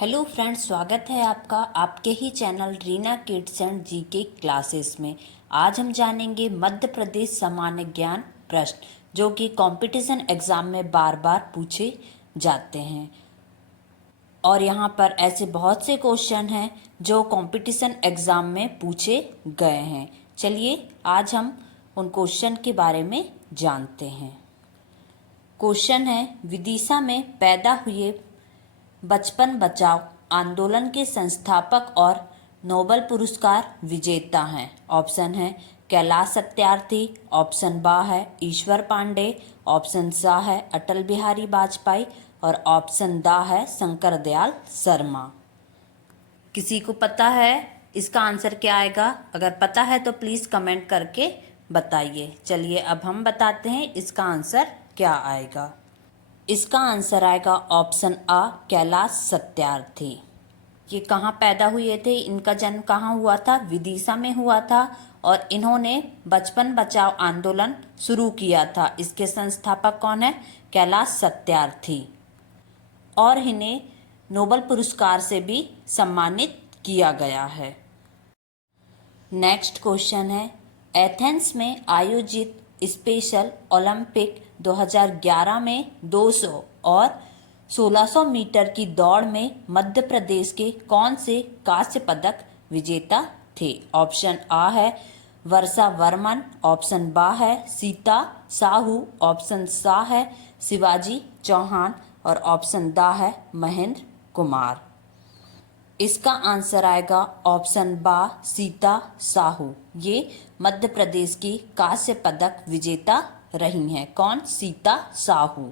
Hello friends, स्वागत है आपका आपके ही channel Reena kids and GK classes में। आज हम जानेंगे मध्य प्रदेश सामान्य ज्ञान प्रश्न जो कि कंपटीशन एग्जाम में बार बार पूछे जाते हैं। और यहाँ पर ऐसे बहुत से क्वेश्चन हैं जो कंपटीशन एग्जाम में पूछे गए हैं। चलिए आज हम उन क्वेश्चन के बारे में जानते हैं। क्वेश्चन है, विदिशा में पैदा हुए बचपन बचाओ आंदोलन के संस्थापक और नोबेल पुरस्कार विजेता हैं। ऑप्शन है कैलाश सत्यार्थी, ऑप्शन बा है ईश्वर पांडे, ऑप्शन सा है अटल बिहारी वाजपेयी और ऑप्शन दा है शंकर दयाल शर्मा। किसी को पता है इसका आंसर क्या आएगा? अगर पता है तो प्लीज़ कमेंट करके बताइए। चलिए अब हम बताते हैं इसका आंसर क्या आएगा। इसका आंसर आएगा ऑप्शन आ कैलाश सत्यार्थी। ये कहाँ पैदा हुए थे? इनका जन्म कहाँ हुआ था? विदिशा में हुआ था और इन्होंने बचपन बचाओ आंदोलन शुरू किया था। इसके संस्थापक कौन है? कैलाश सत्यार्थी। और इन्हें नोबेल पुरस्कार से भी सम्मानित किया गया है। नेक्स्ट क्वेश्चन है, एथेंस में आयोजित स्पेशल ओलंपिक 2011 में 200 और 1600 मीटर की दौड़ में मध्य प्रदेश के कौन से कांस्य पदक विजेता थे? ऑप्शन आ है वर्षा वर्मन, ऑप्शन बा है सीता साहू, ऑप्शन सा है शिवाजी चौहान और ऑप्शन दा है महेंद्र कुमार। इसका आंसर आएगा ऑप्शन बा सीता साहू। ये मध्य प्रदेश की कांस्य पदक विजेता रही हैं। कौन? सीता साहू।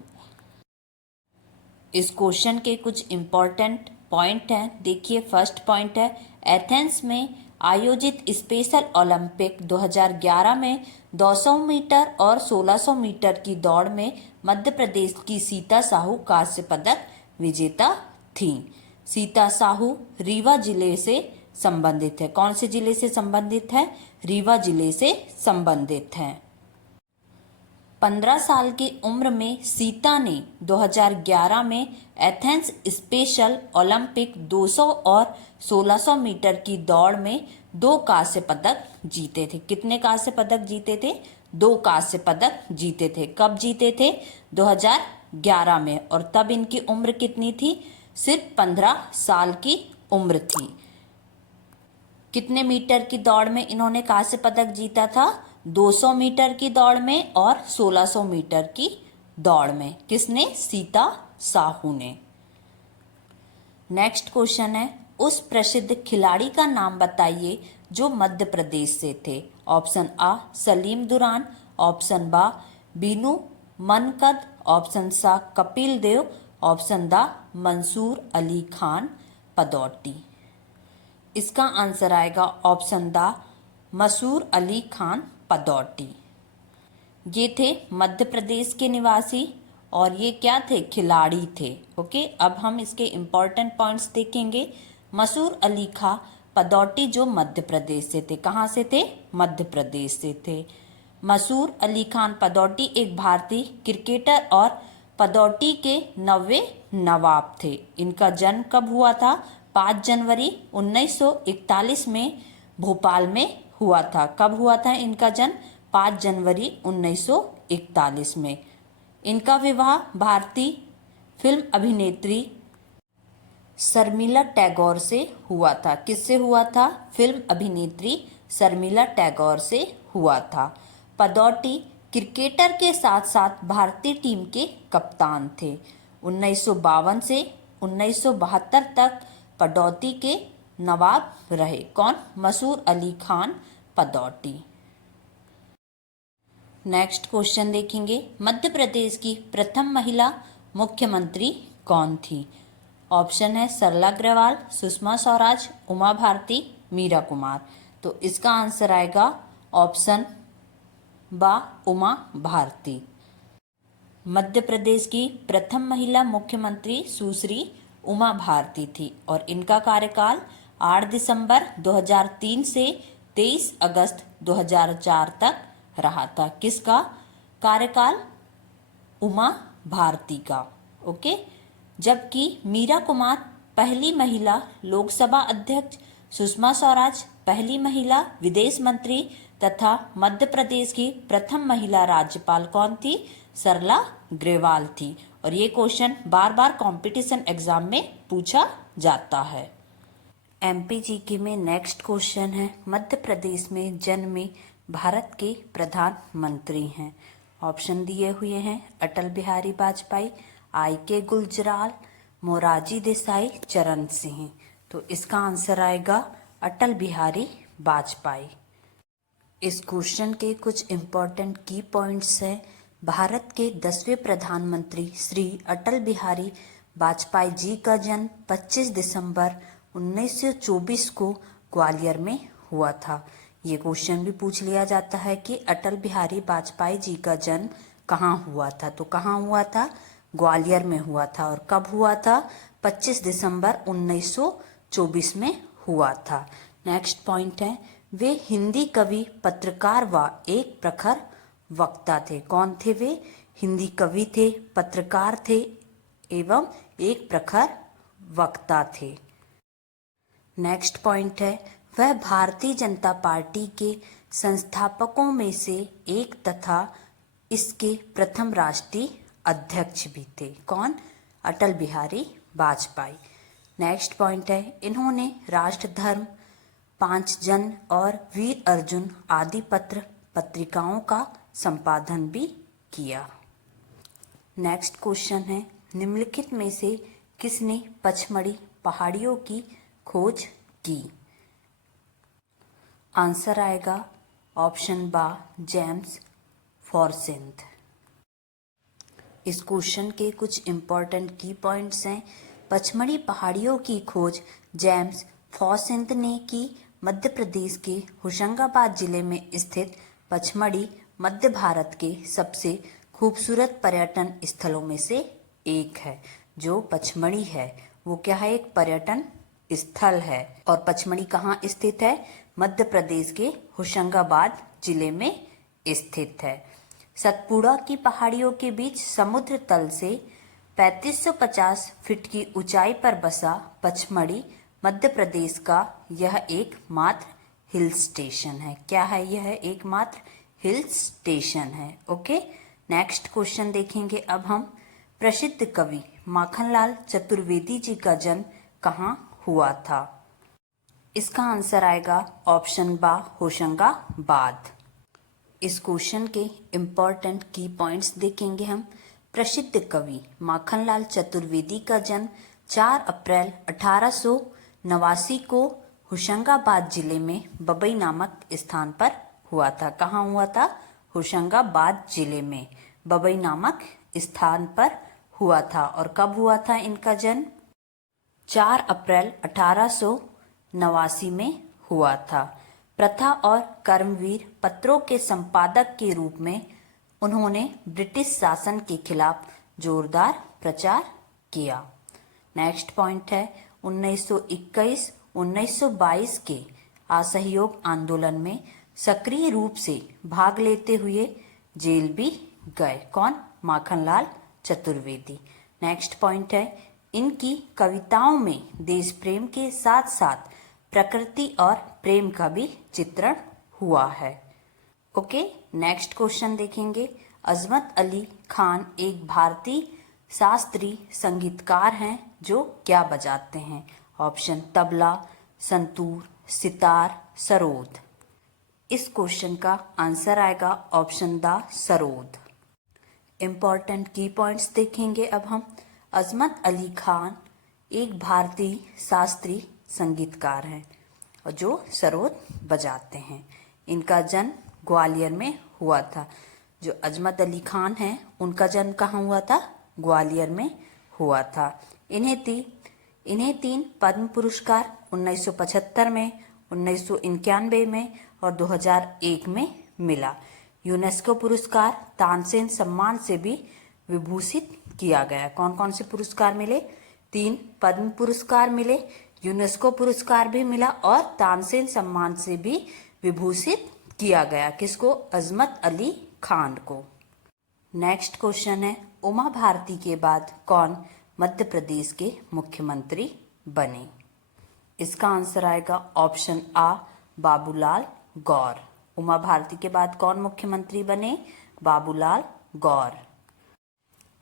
इस क्वेश्चन के कुछ इम्पोर्टेंट पॉइंट हैं। देखिए, फर्स्ट पॉइंट है, एथेंस में आयोजित स्पेशल ओलंपिक 2011 में 200 मीटर और 1600 मीटर की दौड़ में मध्य प्रदेश की सीता साहू कांस्य पदक विजेता थीं। सीता साहू रीवा जिले से संबंधित है। कौन से जिले से संबंधित है? रीवा जिले से संबंधित है। 15 साल की उम्र में सीता ने 2011 में एथेंस स्पेशल ओलंपिक 200 और 1600 मीटर की दौड़ में 2 कांस्य पदक जीते थे। कितने कांस्य पदक जीते थे? 2 कांस्य पदक जीते थे। कब जीते थे? 2011 में। और तब इनकी उम्र कितनी थी? सिर्फ 15 साल की उम्र थी। कितने मीटर की दौड़ में इन्होंने कांस्य पदक जीता था? 200 मीटर की दौड़ में और 1600 मीटर की दौड़ में। किसने? सीता साहू ने। नेक्स्ट क्वेश्चन है, उस प्रसिद्ध खिलाड़ी का नाम बताइए जो मध्य प्रदेश से थे। ऑप्शन आ सलीम दुरान, ऑप्शन बा बीनू मनकद, ऑप्शन सा कपिल देव, ऑप्शन दा मंसूर अली खान पदौटी। इसका आंसर आएगा ऑप्शन दा मंसूर अली खान पदौटी। ये थे मध्य प्रदेश के निवासी और ये क्या थे? खिलाड़ी थे। ओके, अब हम इसके इम्पोर्टेंट पॉइंट्स देखेंगे। मंसूर अली खान पदौटी जो मध्य प्रदेश से थे। कहाँ से थे? मध्य प्रदेश से थे। मंसूर अली खान पदौटी एक भारतीय क्रिकेटर और पदौटी के 9वें नवाब थे। इनका जन्म कब हुआ था? 5 जनवरी 1941 में भोपाल में हुआ था। कब हुआ था इनका जन्म? 5 जनवरी 1941 में। इनका विवाह भारतीय फिल्म अभिनेत्री शर्मिला टैगोर से हुआ था। किससे हुआ था? फिल्म अभिनेत्री शर्मिला टैगोर से हुआ था। पदौटी क्रिकेटर के साथ साथ भारतीय टीम के कप्तान थे। 1952 से 1972 तक पदौटी के नवाब रहे। कौन? मंसूर अली खान पदौटी। नेक्स्ट क्वेश्चन देखेंगे, मध्य प्रदेश की प्रथम महिला मुख्यमंत्री कौन थी? ऑप्शन है सरला अग्रवाल, सुषमा स्वराज, उमा भारती, मीरा कुमार। तो इसका आंसर आएगा ऑप्शन बा उमा भारती। मध्य प्रदेश की प्रथम महिला मुख्यमंत्री सुश्री उमा भारती थी और इनका कार्यकाल 8 दिसंबर 2003 से 23 अगस्त 2004 तक रहा था। किसका कार्यकाल? उमा भारती का। ओके, जबकि मीरा कुमार पहली महिला लोकसभा अध्यक्ष सुषमा स्वराज, पहली महिला विदेश मंत्री तथा मध्य प्रदेश की प्रथम महिला राज्यपाल कौन थी? सरला ग्रेवाल थी। और ये क्वेश्चन बार बार कंपटीशन एग्जाम में पूछा जाता है। एमपीजीके में नेक्स्ट क्वेश्चन है, मध्य प्रदेश में जन्मे भारत के प्रधानमंत्री हैं। ऑप्शन दिए हुए हैं, अटल बिहारी वाजपेयी, आई.के. गुजराल, मोरारजी देसाई, चरण सिंह। तो इसका आंसर आएगा अटल बिहारी वाजपेयी। इस क्वेश्चन के कुछ इम्पोर्टेंट की पॉइंट्स हैं। भारत के 10वें प्रधानमंत्री श्री अटल बिहारी वाजपेयी जी का जन्म 25 दिसंबर 1924 को ग्वालियर में हुआ था। ये क्वेश्चन भी पूछ लिया जाता है कि अटल बिहारी वाजपेयी जी का जन्म कहाँ हुआ था? तो कहाँ हुआ था? ग्वालियर में हुआ था। और कब हुआ था? 25 दिसंबर 1924 में हुआ था। नेक्स्ट पॉइंट है, वे हिंदी कवि, पत्रकार व एक प्रखर वक्ता थे। कौन थे वे? हिंदी कवि थे, पत्रकार थे एवं एक प्रखर वक्ता थे। नेक्स्ट पॉइंट है, वह भारतीय जनता पार्टी के संस्थापकों में से एक तथा इसके प्रथम राष्ट्रीय अध्यक्ष भी थे। कौन? अटल बिहारी वाजपेयी। नेक्स्ट पॉइंट है, इन्होंने राष्ट्रधर्म, पांच जन और वीर अर्जुन आदि पत्रिकाओं का संपादन भी किया। नेक्स्ट क्वेश्चन है, निम्नलिखित में से किसने पचमढ़ी पहाड़ियों की खोज की? आंसर आएगा ऑप्शन बा, जेम्स फॉरसिथ। इस क्वेश्चन के कुछ इम्पोर्टेंट की पॉइंट्स हैं। पचमढ़ी पहाड़ियों की खोज जेम्स फॉरसिथ ने की। मध्य प्रदेश के होशंगाबाद जिले में स्थित पचमढ़ी मध्य भारत के सबसे खूबसूरत पर्यटन स्थलों में से एक है। जो पचमढ़ी है वो क्या है? एक पर्यटन स्थल है। और पचमढ़ी कहाँ स्थित है? मध्य प्रदेश के होशंगाबाद जिले में स्थित है। सतपुड़ा की पहाड़ियों के बीच समुद्र तल से 3550 फीट की ऊंचाई पर बसा पचमढ़ी मध्य प्रदेश का यह एकमात्र हिल स्टेशन है। क्या है? यह एकमात्र हिल स्टेशन है। ओके, नेक्स्ट क्वेश्चन देखेंगे अब हम। प्रसिद्ध कवि माखनलाल चतुर्वेदी जी का जन्म कहाँ हुआ था? इसका आंसर आएगा ऑप्शन बा, होशंगाबाद। इस क्वेश्चन के इम्पोर्टेंट की पॉइंट्स देखेंगे हम। प्रसिद्ध कवि माखनलाल चतुर्वेदी का जन्म 4 अप्रैल 1889 को होशंगाबाद जिले में बबई नामक स्थान पर हुआ था। कहाँ हुआ था? होशंगाबाद जिले में बबई नामक स्थान पर हुआ था। और कब हुआ था इनका जन्म? 4 अप्रैल 1889 में हुआ था। प्रथा और कर्मवीर पत्रों के संपादक के रूप में उन्होंने ब्रिटिश शासन के खिलाफ जोरदार प्रचार किया। नेक्स्ट पॉइंट है, 1921-1922 के असहयोग आंदोलन में सक्रिय रूप से भाग लेते हुए जेल भी गए। कौन? माखनलाल चतुर्वेदी। नेक्स्ट पॉइंट है, इनकी कविताओं में देश प्रेम के साथ साथ प्रकृति और प्रेम का भी चित्रण हुआ है। ओके, नेक्स्ट क्वेश्चन देखेंगे। अजमत अली खान एक भारतीय शास्त्रीय संगीतकार हैं जो क्या बजाते हैं? ऑप्शन तबला, संतूर, सितार, सरोद। इस क्वेश्चन का आंसर आएगा ऑप्शन द सरोद। इम्पॉर्टेंट की पॉइंट्स देखेंगे अब हम। अजमत अली खान एक भारतीय शास्त्रीय संगीतकार हैं और जो सरोद बजाते हैं। इनका जन्म ग्वालियर में हुआ था। जो अजमत अली खान हैं उनका जन्म कहाँ हुआ था? ग्वालियर में हुआ था। इन्हें 3 पद्म पुरस्कार 1975 में, 1991 में और 2001 में मिला। यूनेस्को पुरस्कार, तानसेन सम्मान से भी विभूषित किया गया। कौन कौन से पुरस्कार मिले? 3 पद्म पुरस्कार मिले, यूनेस्को पुरस्कार भी मिला और तानसेन सम्मान से भी विभूषित किया गया। किसको? अजमत अली खान को। नेक्स्ट क्वेश्चन है, उमा भारती के बाद कौन मध्य प्रदेश के मुख्यमंत्री बने? इसका आंसर आएगा ऑप्शन आ बाबूलाल गौर। उमा भारती के बाद कौन मुख्यमंत्री बने? बाबूलाल गौर।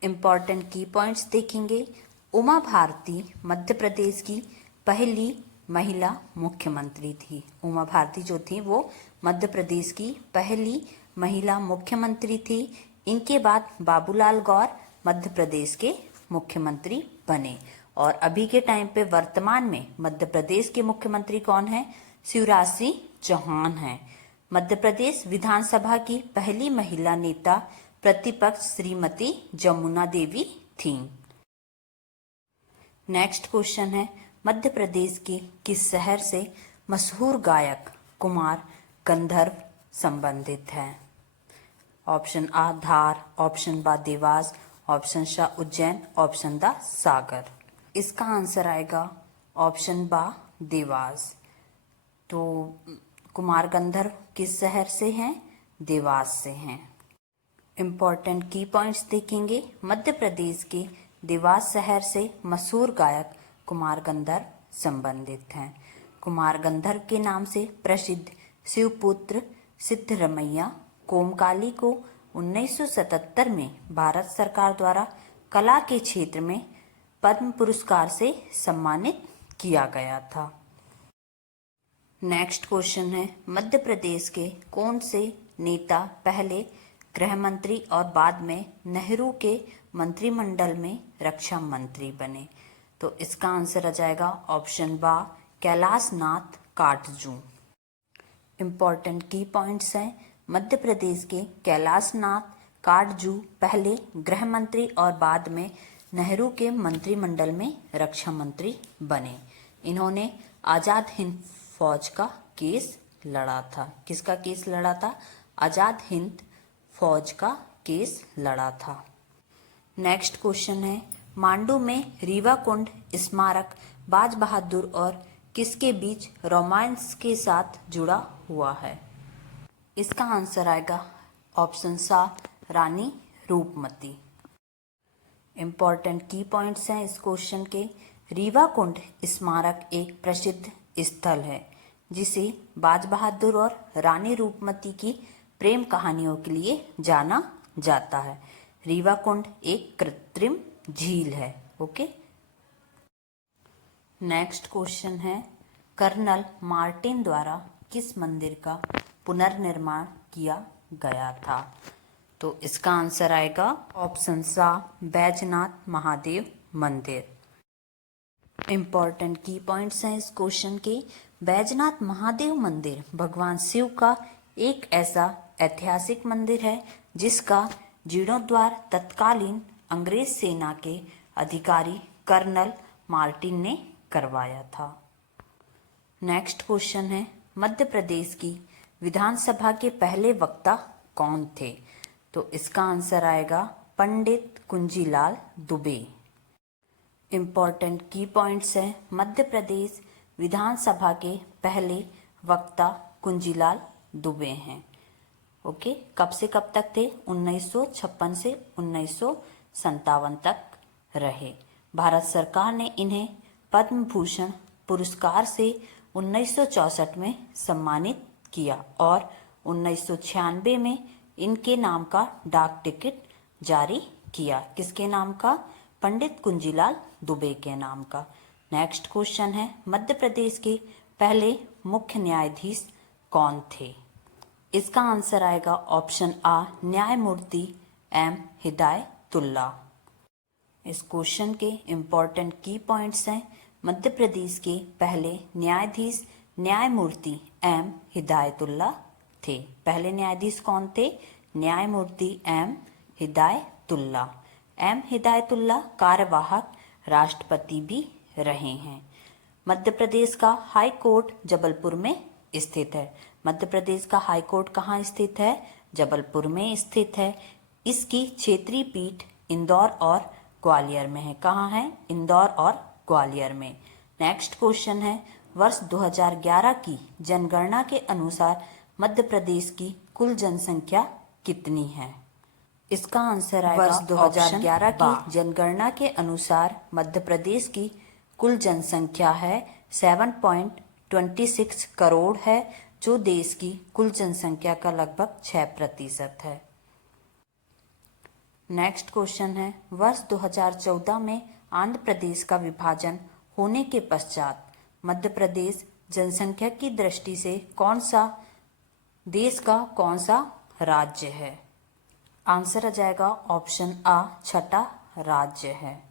इंपॉर्टेंट की पॉइंट्स देखेंगे। उमा भारती मध्य प्रदेश की पहली महिला मुख्यमंत्री थी। उमा भारती जो थी वो मध्य प्रदेश की पहली महिला मुख्यमंत्री थी। इनके बाद बाबूलाल गौर मध्य प्रदेश के मुख्यमंत्री बने। और अभी के टाइम पे वर्तमान में मध्य प्रदेश के मुख्यमंत्री कौन है? शिवराज सिंह चौहान हैं। मध्य प्रदेश विधानसभा की पहली महिला नेता प्रतिपक्ष श्रीमती जमुना देवी थीं। नेक्स्ट क्वेश्चन है, मध्य प्रदेश के किस शहर से मशहूर गायक कुमार गंधर्व संबंधित है? ऑप्शन आ धार, ऑप्शन बा देवास, ऑप्शन सा उज्जैन, ऑप्शन द सागर। इसका आंसर आएगा ऑप्शन बा देवास। तो कुमार गंधर्व किस शहर से हैं? देवास से हैं। इम्पॉर्टेंट की पॉइंट्स देखेंगे। मध्य प्रदेश के देवास शहर से मशहूर गायक कुमार गंधर्व संबंधित हैं। कुमार गंधर्व के नाम से प्रसिद्ध शिवपुत्र सिद्धरमैया कोमकाली को 1977 में भारत सरकार द्वारा कला के क्षेत्र में पद्म पुरस्कार से सम्मानित किया गया था। नेक्स्ट क्वेश्चन है, मध्य प्रदेश के कौन से नेता पहले गृह मंत्री और बाद में नेहरू के मंत्रिमंडल में रक्षा मंत्री बने? तो इसका आंसर आ जाएगा ऑप्शन बा कैलाश नाथ काटजू। इम्पॉर्टेंट की पॉइंट्स हैं। मध्य प्रदेश के कैलाश नाथ काटजू पहले गृह मंत्री और बाद में नेहरू के मंत्रिमंडल में रक्षा मंत्री बने। इन्होंने आजाद हिंद फौज का केस लड़ा था। किसका केस लड़ा था? आजाद हिंद फौज का केस लड़ा था। नेक्स्ट क्वेश्चन है, मांडू में रीवा कुंड स्मारक बाज बहादुर और किसके बीच रोमांस के साथ जुड़ा हुआ है? इसका आंसर आएगा ऑप्शन सा रानी रूपमती। इम्पॉर्टेंट की पॉइंट्स हैं इस क्वेश्चन के। रीवा कुंड स्मारक एक प्रसिद्ध स्थल है जिसे बाज बहादुर और रानी रूपमती की प्रेम कहानियों के लिए जाना जाता है। रीवा कुंड एक कृत्रिम झील है। ओके। नेक्स्ट क्वेश्चन है, कर्नल मार्टिन द्वारा किस मंदिर का पुनर्निर्माण किया गया था? तो इसका आंसर आएगा ऑप्शन सा बैजनाथ महादेव मंदिर। इम्पॉर्टेंट की पॉइंट्स हैं इस क्वेश्चन के। बैजनाथ महादेव मंदिर भगवान शिव का एक ऐसा ऐतिहासिक मंदिर है जिसका जीर्णोद्धार तत्कालीन अंग्रेज सेना के अधिकारी कर्नल मार्टिन ने करवाया था। नेक्स्ट क्वेश्चन है, मध्य प्रदेश की विधानसभा के पहले वक्ता कौन थे? तो इसका आंसर आएगा पंडित कुंजीलाल दुबे। इम्पॉर्टेंट की पॉइंट्स हैं। मध्य प्रदेश विधानसभा के पहले वक्ता कुंजीलाल दुबे हैं। ओके। कब से कब तक थे? 1956 से 1957 तक रहे। भारत सरकार ने इन्हें पद्म भूषण पुरस्कार से 1964 में सम्मानित किया और 1996 में इनके नाम का डाक टिकट जारी किया। किसके नाम का? पंडित कुंजीलाल दुबे के नाम का। नेक्स्ट क्वेश्चन है, मध्य प्रदेश के पहले मुख्य न्यायाधीश कौन थे? इसका आंसर आएगा ऑप्शन आ न्यायमूर्ति एम हिदायतुल्ला। इस क्वेश्चन के इम्पॉर्टेंट की पॉइंट्स हैं। मध्य प्रदेश के पहले न्यायाधीश न्यायमूर्ति एम हिदायतुल्ला थे। पहले न्यायाधीश कौन थे? न्यायमूर्ति एम हिदायतुल्ला। एम हिदायतुल्ला कार्यवाहक राष्ट्रपति भी रहे हैं। मध्य प्रदेश का हाई कोर्ट जबलपुर में स्थित है। मध्य प्रदेश का हाई कोर्ट कहाँ स्थित है? जबलपुर में स्थित है। इसकी क्षेत्रीय पीठ इंदौर और ग्वालियर में है। कहाँ है? इंदौर और ग्वालियर में। नेक्स्ट क्वेश्चन है, वर्ष 2011 की जनगणना के अनुसार मध्य प्रदेश की कुल जनसंख्या कितनी है? इसका आंसर आएगा वर्ष 2011 की जनगणना के अनुसार मध्य प्रदेश की कुल जनसंख्या है 7.26 करोड़ है, जो देश की कुल जनसंख्या का लगभग 6% है। नेक्स्ट क्वेश्चन है, वर्ष 2014 में आंध्र प्रदेश का विभाजन होने के पश्चात मध्य प्रदेश जनसंख्या की दृष्टि से देश का कौन सा राज्य है? आंसर आ जाएगा ऑप्शन आ, छठा राज्य है।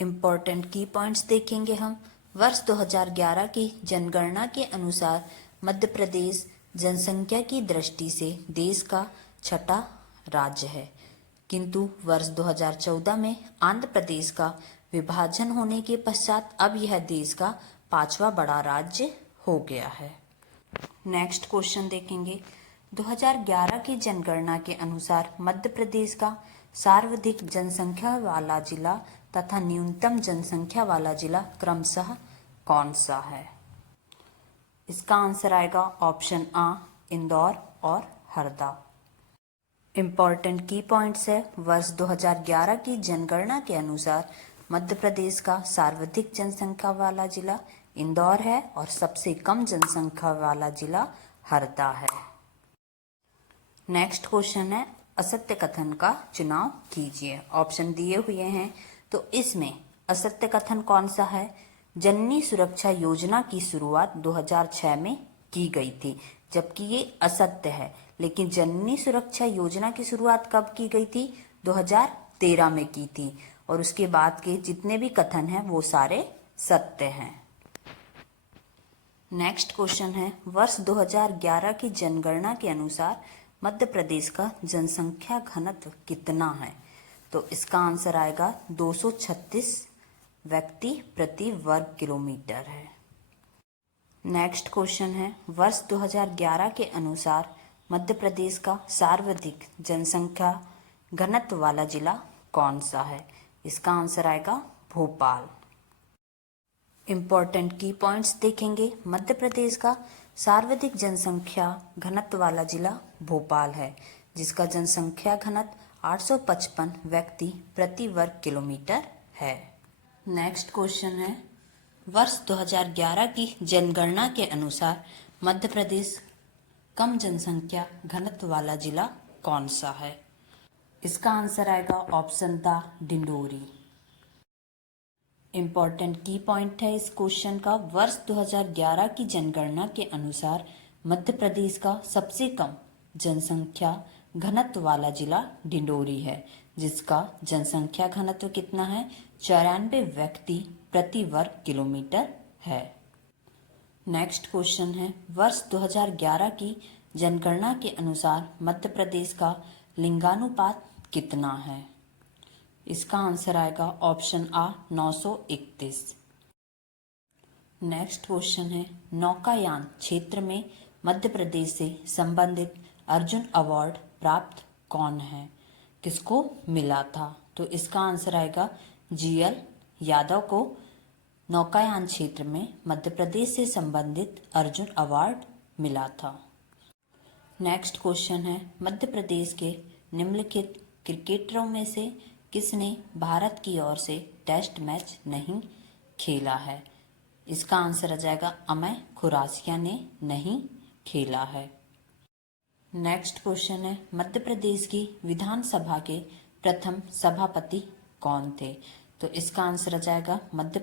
इम्पोर्टेंट की पॉइंट्स देखेंगे हम। वर्ष 2011 की जनगणना के अनुसार मध्य प्रदेश जनसंख्या की दृष्टि से देश का छठा राज्य है, किंतु वर्ष 2014 में आंध्र प्रदेश का विभाजन होने के पश्चात अब यह देश का 5वां बड़ा राज्य हो गया है। नेक्स्ट क्वेश्चन देखेंगे। 2011 की जनगणना के अनुसार मध्य प्रदेश का सर्वाधिक जनसंख्या वाला जिला तथा न्यूनतम जनसंख्या वाला जिला क्रमशः कौन सा है? इसका आंसर आएगा ऑप्शन आ, इंदौर और हरदा। इम्पोर्टेंट की पॉइंट्स है, वर्ष 2011 की जनगणना के अनुसार मध्य प्रदेश का सर्वाधिक जनसंख्या वाला जिला इंदौर है और सबसे कम जनसंख्या वाला जिला हरदा है। नेक्स्ट क्वेश्चन है, असत्य कथन का चुनाव कीजिए। ऑप्शन दिए हुए हैं, तो इसमें असत्य कथन कौन सा है? जननी सुरक्षा योजना की शुरुआत 2006 में की गई थी, जबकि ये असत्य है। लेकिन जननी सुरक्षा योजना की शुरुआत कब की गई थी? 2013 में की थी, और उसके बाद के जितने भी कथन हैं वो सारे सत्य हैं। नेक्स्ट क्वेश्चन है, वर्ष 2011 की जनगणना के अनुसार मध्य प्रदेश का जनसंख्या घनत्व कितना है? तो इसका आंसर आएगा 236 व्यक्ति प्रति वर्ग किलोमीटर है। नेक्स्ट क्वेश्चन है, वर्ष 2011 के अनुसार मध्य प्रदेश का सर्वाधिक जनसंख्या घनत्व वाला जिला कौन सा है? इसका आंसर आएगा भोपाल। इम्पोर्टेंट की पॉइंट्स देखेंगे। मध्य प्रदेश का सर्वाधिक जनसंख्या घनत्व वाला जिला भोपाल है, जिसका जनसंख्या घनत्व 855 व्यक्ति प्रति वर्ग किलोमीटर है। नेक्स्ट क्वेश्चन है, वर्ष 2011 की जनगणना के अनुसार मध्य प्रदेश कम जनसंख्या घनत्व वाला जिला कौन सा है? इसका आंसर आएगा ऑप्शन द डिंडोरी। इम्पॉर्टेंट की पॉइंट है इस क्वेश्चन का, वर्ष 2011 की जनगणना के अनुसार मध्य प्रदेश का सबसे कम जनसंख्या घनत्व वाला जिला डिंडोरी है, जिसका जनसंख्या घनत्व कितना है? 94 व्यक्ति प्रति वर्ग किलोमीटर है। नेक्स्ट क्वेश्चन है, वर्ष 2011 की जनगणना के अनुसार मध्य प्रदेश का लिंगानुपात कितना है? इसका आंसर आएगा ऑप्शन आ 931। नेक्स्ट क्वेश्चन है, नौकायान क्षेत्र में मध्य प्रदेश से संबंधित अर्जुन अवार्ड प्राप्त कौन है? किसको मिला था? तो इसका आंसर आएगा GL यादव को नौकायान क्षेत्र में मध्य प्रदेश से संबंधित अर्जुन अवार्ड मिला था। नेक्स्ट क्वेश्चन है, मध्य प्रदेश के निम्नलिखित क्रिकेटरों में से किसने भारत की ओर से टेस्ट मैच नहीं खेला है? इसका आंसर आ जाएगा अमय खुरासिया ने नहीं खेला है। नेक्स्ट क्वेश्चन है, मध्य प्रदेश की विधानसभा के प्रथम सभापति कौन थे? तो इसका आंसर आ जाएगा मध्य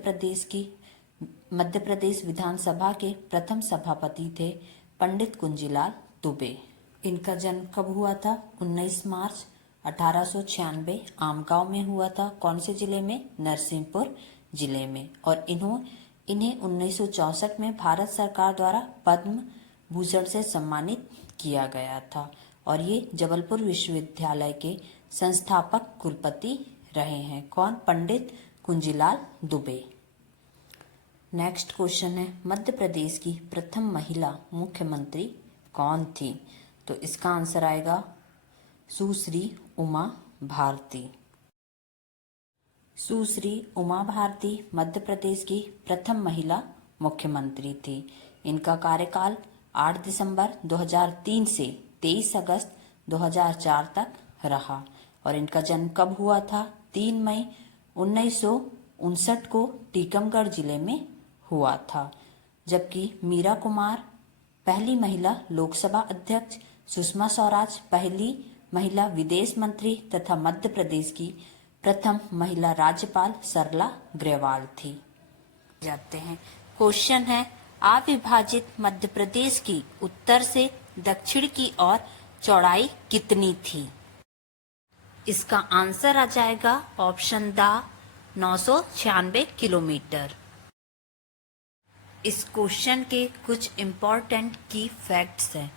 प्रदेश विधानसभा के प्रथम सभापति थे पंडित कुंजीलाल दुबे। इनका जन्म कब हुआ था? 19 मार्च 1896 आमगांव में हुआ था। कौन से जिले में? नरसिंहपुर जिले में। और इन्हें 1964 में भारत सरकार द्वारा पद्म भूषण से सम्मानित किया गया था, और ये जबलपुर विश्वविद्यालय के संस्थापक कुलपति रहे हैं। कौन? पंडित कुंजीलाल दुबे। नेक्स्ट क्वेश्चन है, मध्य प्रदेश की प्रथम महिला मुख्यमंत्री कौन थी? तो इसका आंसर आएगा सुश्री उमा भारती। सुश्री उमा भारती मध्य प्रदेश की प्रथम महिला मुख्यमंत्री थी। इनका कार्यकाल 8 दिसंबर 2003 से 23 अगस्त 2004 तक रहा, और इनका जन्म कब हुआ था? 3 मई 1959 को टीकमगढ़ जिले में हुआ था, जबकि मीरा कुमार पहली महिला लोकसभा अध्यक्ष, सुषमा स्वराज पहली महिला विदेश मंत्री तथा मध्य प्रदेश की प्रथम महिला राज्यपाल सरला ग्रेवाल थी। जाते हैं, क्वेश्चन है अविभाजित मध्य प्रदेश की उत्तर से दक्षिण की ओर चौड़ाई कितनी थी? इसका आंसर आ जाएगा ऑप्शन द 996 किलोमीटर। इस क्वेश्चन के कुछ इम्पोर्टेंट की फैक्ट्स हैं।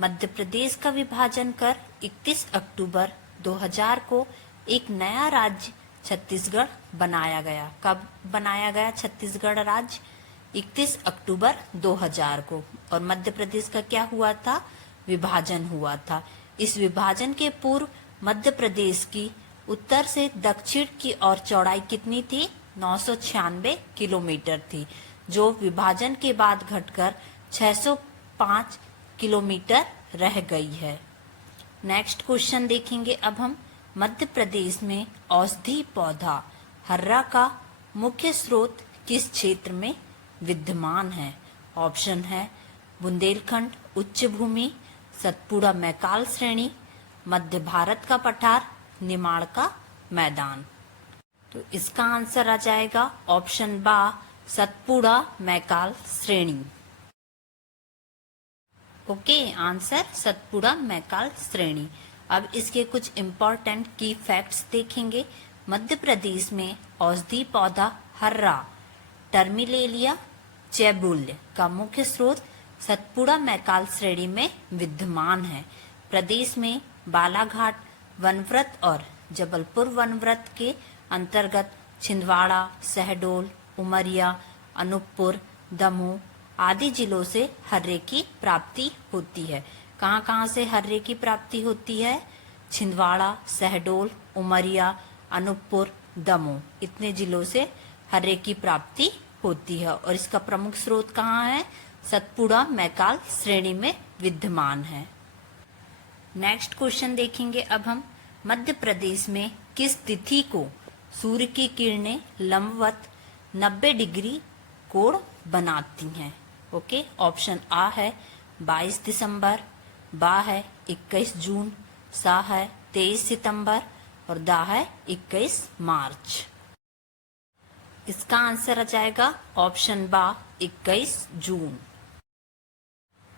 मध्य प्रदेश का विभाजन कर 31 अक्टूबर 2000 को एक नया राज्य छत्तीसगढ़ बनाया गया। कब बनाया गया छत्तीसगढ़ राज्य? 31 अक्टूबर 2000 को। और मध्य प्रदेश का क्या हुआ था? विभाजन हुआ था। इस विभाजन के पूर्व मध्य प्रदेश की उत्तर से दक्षिण की ओर चौड़ाई कितनी थी? 996 किलोमीटर थी, जो विभाजन के बाद घटकर 605 किलोमीटर रह गई है। नेक्स्ट क्वेश्चन देखेंगे अब हम। मध्य प्रदेश में औषधि पौधा हर्रा का मुख्य स्रोत किस क्षेत्र में विद्यमान है? ऑप्शन है बुंदेलखंड उच्च भूमि, सतपुड़ा मैकाल श्रेणी, मध्य भारत का पठार, निमाड़ का मैदान। तो इसका आंसर आ जाएगा ऑप्शन बा सतपुड़ा मैकाल श्रेणी। ओके, आंसर सतपुड़ा मैकाल श्रेणी। अब इसके कुछ इम्पोर्टेंट की फैक्ट्स देखेंगे। मध्य प्रदेश में औषधि पौधा हर्रा टर्मिलेलिया चैबुल्य का मुख्य स्रोत सतपुड़ा मैकाल श्रेणी में विद्यमान है। प्रदेश में बालाघाट वनव्रत और जबलपुर वनव्रत के अंतर्गत छिंदवाड़ा, शहडोल, उमरिया, अनूपपुर, दमोह आदि जिलों से हर्रे की प्राप्ति होती है। कहाँ से हर्रे की प्राप्ति होती है? छिंदवाड़ा, शहडोल, उमरिया, अनूपपुर, दमोह इतने जिलों से हर्रे की प्राप्ति होती है। और इसका प्रमुख स्रोत कहाँ है? सतपुड़ा मैकाल श्रेणी में विद्यमान है। नेक्स्ट क्वेश्चन देखेंगे अब हम। मध्य प्रदेश में किस तिथि को सूर्य की किरणें लंबवत 90 डिग्री कोण बनाती हैं? ओके, ऑप्शन आ है 22 दिसंबर, बा है 21 जून, सा है 23 सितंबर और दा है 21 मार्च। इसका आंसर आ जाएगा ऑप्शन बा 21 जून।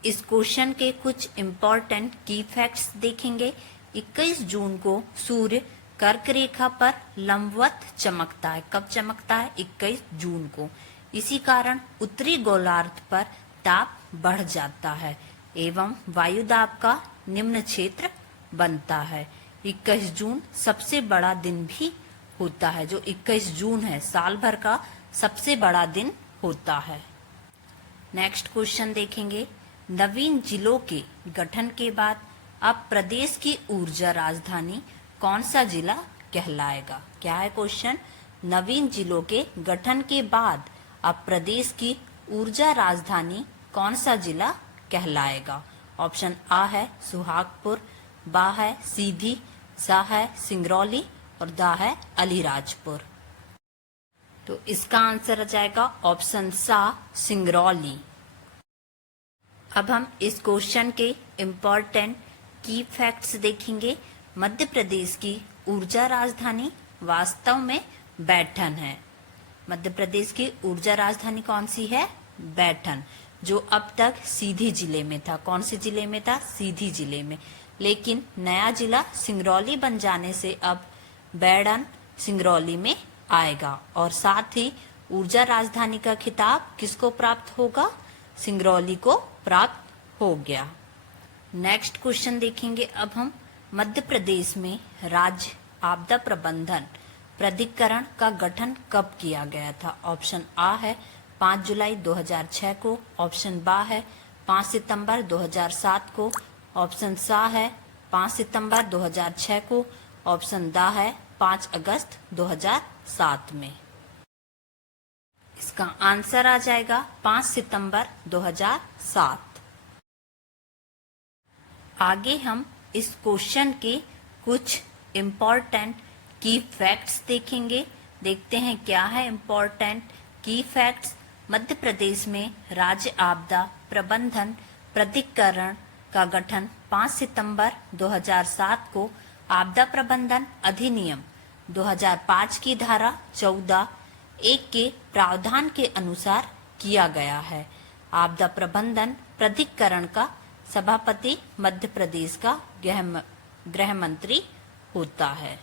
इस क्वेश्चन के कुछ इम्पोर्टेंट की फैक्ट्स देखेंगे। 21 जून को सूर्य कर्क रेखा पर लंबवत चमकता है। कब चमकता है? 21 जून को। इसी कारण उत्तरी गोलार्ध पर ताप बढ़ जाता है एवं वायु दाब का निम्न क्षेत्र बनता है। 21 जून सबसे बड़ा दिन भी होता है। जो 21 जून है साल भर का सबसे बड़ा दिन होता है। नेक्स्ट क्वेश्चन देखेंगे। नवीन जिलों के गठन के बाद अब प्रदेश की ऊर्जा राजधानी कौन सा जिला कहलाएगा? क्या है क्वेश्चन? नवीन जिलों के गठन के बाद अब प्रदेश की ऊर्जा राजधानी कौन सा जिला कहलाएगा? ऑप्शन आ है सुहागपुर, बा है सीधी, सा है सिंगरौली और दा है अलीराजपुर। तो इसका आंसर आ जाएगा ऑप्शन सा सिंगरौली। अब हम इस क्वेश्चन के इम्पोर्टेंट की फैक्ट्स देखेंगे। मध्य प्रदेश की ऊर्जा राजधानी वास्तव में बैठन है। मध्य प्रदेश की ऊर्जा राजधानी कौन सी है? बैठन, जो अब तक सीधी जिले में था। कौन से जिले में था? सीधी जिले में। लेकिन नया जिला सिंगरौली बन जाने से अब बैडन सिंगरौली में आएगा और साथ ही ऊर्जा राजधानी का खिताब किसको प्राप्त होगा? सिंगरौली को प्राप्त हो गया। नेक्स्ट क्वेश्चन देखेंगे अब हम। मध्य प्रदेश में राज्य आपदा प्रबंधन प्राधिकरण का गठन कब किया गया था? ऑप्शन आ है 5 जुलाई 2006 को, ऑप्शन बा है 5 सितंबर 2007 को, ऑप्शन सा है 5 सितंबर 2006 को, ऑप्शन दा है 5 अगस्त 2007 में। इसका आंसर आ जाएगा 5 सितंबर 2007। आगे हम इस क्वेश्चन के कुछ इम्पोर्टेंट की फैक्ट्स देखेंगे। देखते हैं क्या है इम्पोर्टेंट की फैक्ट्स। मध्य प्रदेश में राज्य आपदा प्रबंधन प्राधिकरण का गठन 5 सितंबर 2007 को आपदा प्रबंधन अधिनियम 2005 की धारा 14(1) के प्रावधान के अनुसार किया गया है। आपदा प्रबंधन प्राधिकरण का सभापति मध्य प्रदेश का गृह मंत्री होता है।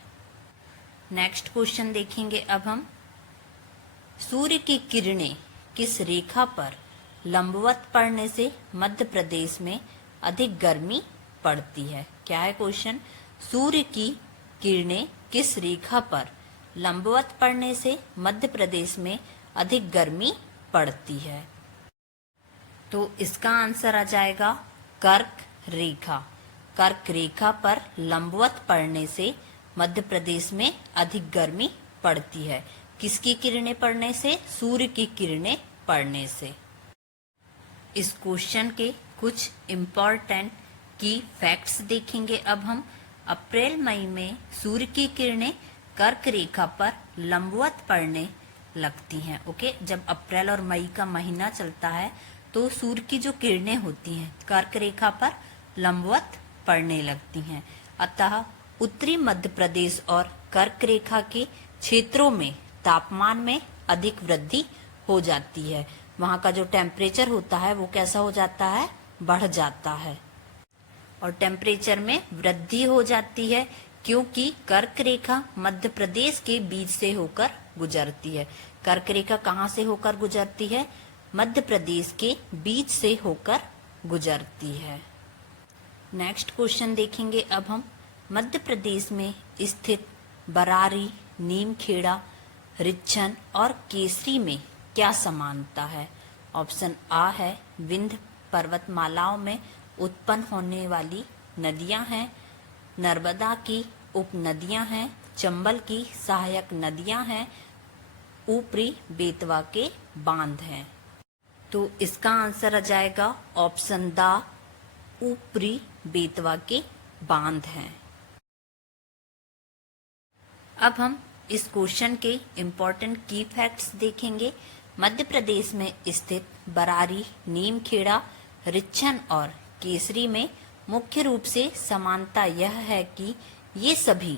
नेक्स्ट क्वेश्चन देखेंगे अब हम। सूर्य की किरणें किस रेखा पर लंबवत पड़ने से मध्य प्रदेश में अधिक गर्मी पड़ती है? क्या है क्वेश्चन? सूर्य की किरणें किस रेखा पर लंबवत पड़ने से मध्य प्रदेश में अधिक गर्मी पड़ती है? तो इसका आंसर आ जाएगा कर्क रेखा। कर्क रेखा पर लंबवत पड़ने से मध्य प्रदेश में अधिक गर्मी पड़ती है। किसकी किरणें पड़ने से? सूर्य की किरणें पड़ने से। इस क्वेश्चन के कुछ इम्पोर्टेंट की फैक्ट्स देखेंगे अब हम। अप्रैल मई में सूर्य की किरणें कर्क रेखा पर लंबवत पड़ने लगती हैं। ओके, जब अप्रैल और मई का महीना चलता है तो सूर्य की जो किरणें होती हैं कर्क रेखा पर लंबवत पड़ने लगती हैं। अतः उत्तरी मध्य प्रदेश और कर्क रेखा के क्षेत्रों में तापमान में अधिक वृद्धि हो जाती है। वहाँ का जो टेम्परेचर होता है वो कैसा हो जाता है? बढ़ जाता है और टेम्परेचर में वृद्धि हो जाती है, क्योंकि कर्क रेखा मध्य प्रदेश के बीच से होकर गुजरती है। कर्क रेखा कहाँ से होकर गुजरती है? मध्य प्रदेश के बीच से होकर गुजरती है। नेक्स्ट क्वेश्चन देखेंगे अब हम। मध्य प्रदेश में स्थित बरारी, नीमखेड़ा, रिच्छन और केसरी में क्या समानता है? ऑप्शन आ है विंध्य पर्वतमालाओं में उत्पन्न होने वाली नदियां हैं, नर्मदा की उपनदियां हैं, चंबल की सहायक नदियां हैं, ऊपरी बेतवा के बांध हैं। तो इसका आंसर आ जाएगा ऑप्शन द ऊपरी बेतवा के बांध हैं। अब हम इस क्वेश्चन के इम्पोर्टेंट की फैक्ट्स देखेंगे। मध्य प्रदेश में स्थित बरारी, नीमखेड़ा, रिच्छन और केसरी में मुख्य रूप से समानता यह है कि ये सभी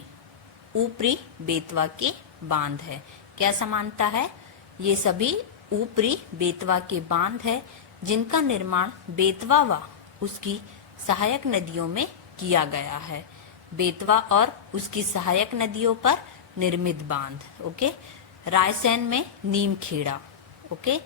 ऊपरी बेतवा के बांध है। क्या समानता है? ये सभी ऊपरी बेतवा के बांध है जिनका निर्माण बेतवा व उसकी सहायक नदियों में किया गया है। बेतवा और उसकी सहायक नदियों पर निर्मित बांध। ओके, रायसेन में नीमखेड़ा। ओके,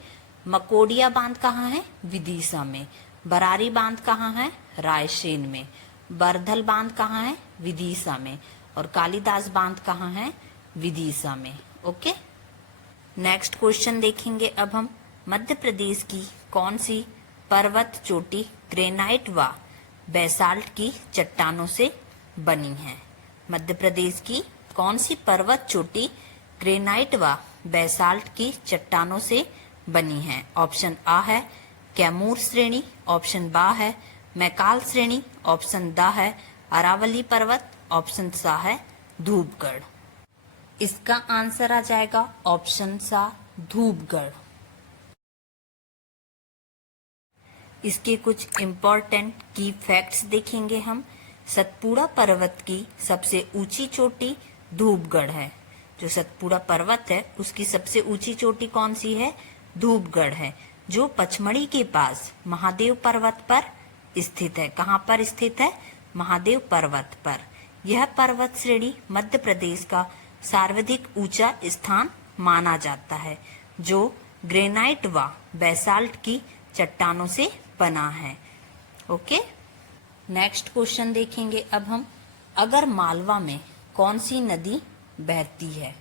मकोडिया बांध कहाँ है? विदिशा में। बरारी बांध कहाँ है? रायसेन में। बरधल बांध कहाँ है? विदिशा में। और कालिदास बांध कहाँ है? विदिशा में। ओके, नेक्स्ट क्वेश्चन देखेंगे अब हम। मध्य प्रदेश की कौन सी पर्वत चोटी ग्रेनाइट व बेसाल्ट की चट्टानों से बनी है? मध्य प्रदेश की कौन सी पर्वत चोटी ग्रेनाइट व बेसाल्ट की चट्टानों से बनी है? ऑप्शन आ है कैमूर श्रेणी, ऑप्शन बा है मैकाल श्रेणी, ऑप्शन द है अरावली पर्वत, ऑप्शन सा है धूपगढ़। इसका आंसर आ जाएगा ऑप्शन सा धूपगढ़। इसके कुछ इम्पोर्टेंट की फैक्ट्स देखेंगे हम। सतपुड़ा पर्वत की सबसे ऊंची चोटी धूपगढ़ है। जो सतपुड़ा पर्वत है उसकी सबसे ऊंची चोटी कौन सी है? धूपगढ़ है, जो पचमढ़ी के पास महादेव पर्वत पर स्थित है। कहाँ पर स्थित है? महादेव पर्वत पर। यह पर्वत श्रेणी मध्य प्रदेश का सर्वाधिक ऊंचा स्थान माना जाता है, जो ग्रेनाइट व बेसाल्ट की चट्टानों से बना है। ओके, नेक्स्ट क्वेश्चन देखेंगे अब हम। अगर मालवा में कौन सी नदी बहती है?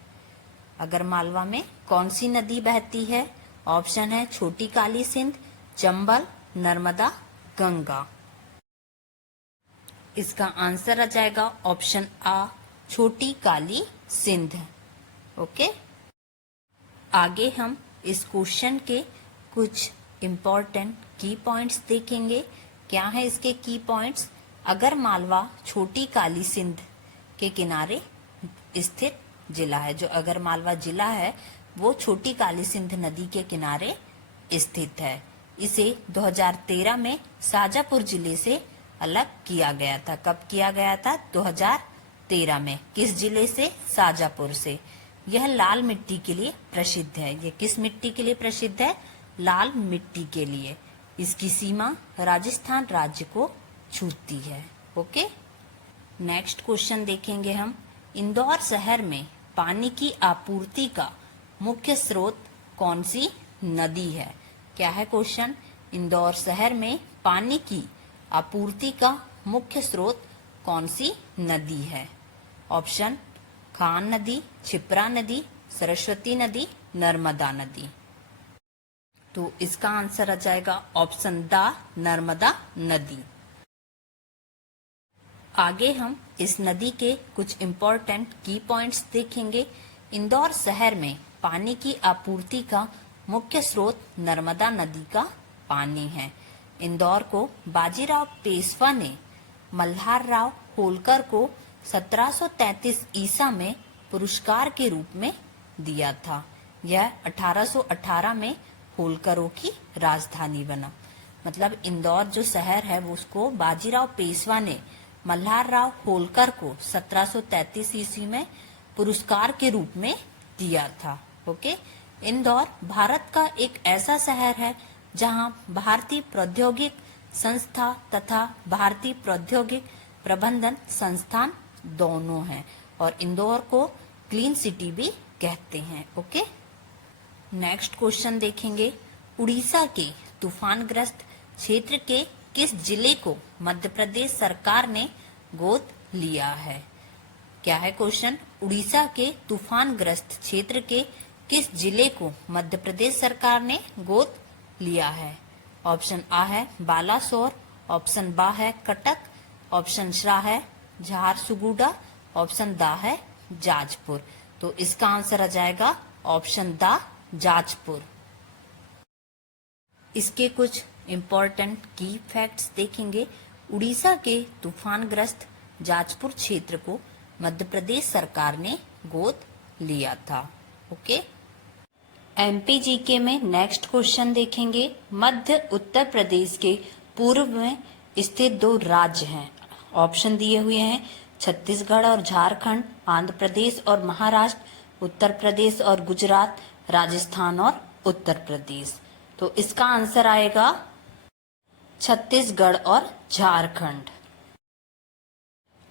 अगर मालवा में कौन सी नदी बहती है? ऑप्शन है छोटी काली सिंध, चंबल, नर्मदा, गंगा। इसका आंसर आ जाएगा ऑप्शन आ छोटी काली सिंध। ओके, आगे हम इस क्वेश्चन के कुछ इम्पोर्टेंट की पॉइंट्स देखेंगे। क्या है इसके की पॉइंट्स? अगर मालवा छोटी काली सिंध के किनारे स्थित जिला है। जो आगरमालवा जिला है वो छोटी काली सिंध नदी के किनारे स्थित है। इसे 2013 में शाजापुर जिले से अलग किया गया था। कब किया गया था? 2013 में। किस जिले से? शाजापुर से। यह लाल मिट्टी के लिए प्रसिद्ध है। ये किस मिट्टी के लिए प्रसिद्ध है? लाल मिट्टी के लिए। इसकी सीमा राजस्थान राज्य को छूती है। ओके, नेक्स्ट क्वेश्चन देखेंगे हम। इंदौर शहर में पानी की आपूर्ति का मुख्य स्रोत कौन सी नदी है? क्या है क्वेश्चन? इंदौर शहर में पानी की आपूर्ति का मुख्य स्रोत कौन सी नदी है? ऑप्शन: खान नदी, क्षिप्रा नदी, सरस्वती नदी, नर्मदा नदी। तो इसका आंसर आ जाएगा ऑप्शन द नर्मदा नदी। आगे हम इस नदी के कुछ इम्पोर्टेंट की पॉइंट्स देखेंगे। इंदौर शहर में पानी की आपूर्ति का मुख्य स्रोत नर्मदा नदी का पानी है। इंदौर को बाजीराव पेशवा ने मल्हार राव होलकर को 1733 ईसा में पुरस्कार के रूप में दिया था। यह 1818 में होलकरों की राजधानी बना। मतलब इंदौर जो शहर है वो उसको बाजीराव पेशवा ने मल्हार राव होलकर को 1733 ईस्वी में पुरस्कार के रूप में दिया था। ओके, इंदौर भारत का एक ऐसा शहर है जहां भारतीय प्रौद्योगिक संस्था तथा भारतीय प्रौद्योगिक प्रबंधन संस्थान दोनों हैं और इंदौर को क्लीन सिटी भी कहते हैं। ओके, नेक्स्ट क्वेश्चन देखेंगे। उड़ीसा के तूफानग्रस्त क्षेत्र के किस जिले को मध्य प्रदेश सरकार ने गोद लिया है? क्या है क्वेश्चन? उड़ीसा के तूफानग्रस्त क्षेत्र के किस जिले को मध्य प्रदेश सरकार ने गोद लिया है? ऑप्शन आ है बालासोर, ऑप्शन बा है कटक, ऑप्शन सा है झारसुगुडा, ऑप्शन दा है जाजपुर। तो इसका आंसर आ जाएगा ऑप्शन दा जाजपुर। इसके कुछ इम्पोर्टेंट की फैक्ट्स देखेंगे। उड़ीसा के तूफानग्रस्त जाजपुर क्षेत्र को मध्य प्रदेश सरकार ने गोद लिया था। ओके, एमपी जीके में नेक्स्ट क्वेश्चन देखेंगे। मध्य उत्तर प्रदेश के पूर्व में स्थित 2 राज्य हैं। ऑप्शन दिए हुए हैं छत्तीसगढ़ और झारखंड, आंध्र प्रदेश और महाराष्ट्र, उत्तर प्रदेश और गुजरात, राजस्थान और उत्तर प्रदेश। तो इसका आंसर आएगा छत्तीसगढ़ और झारखंड।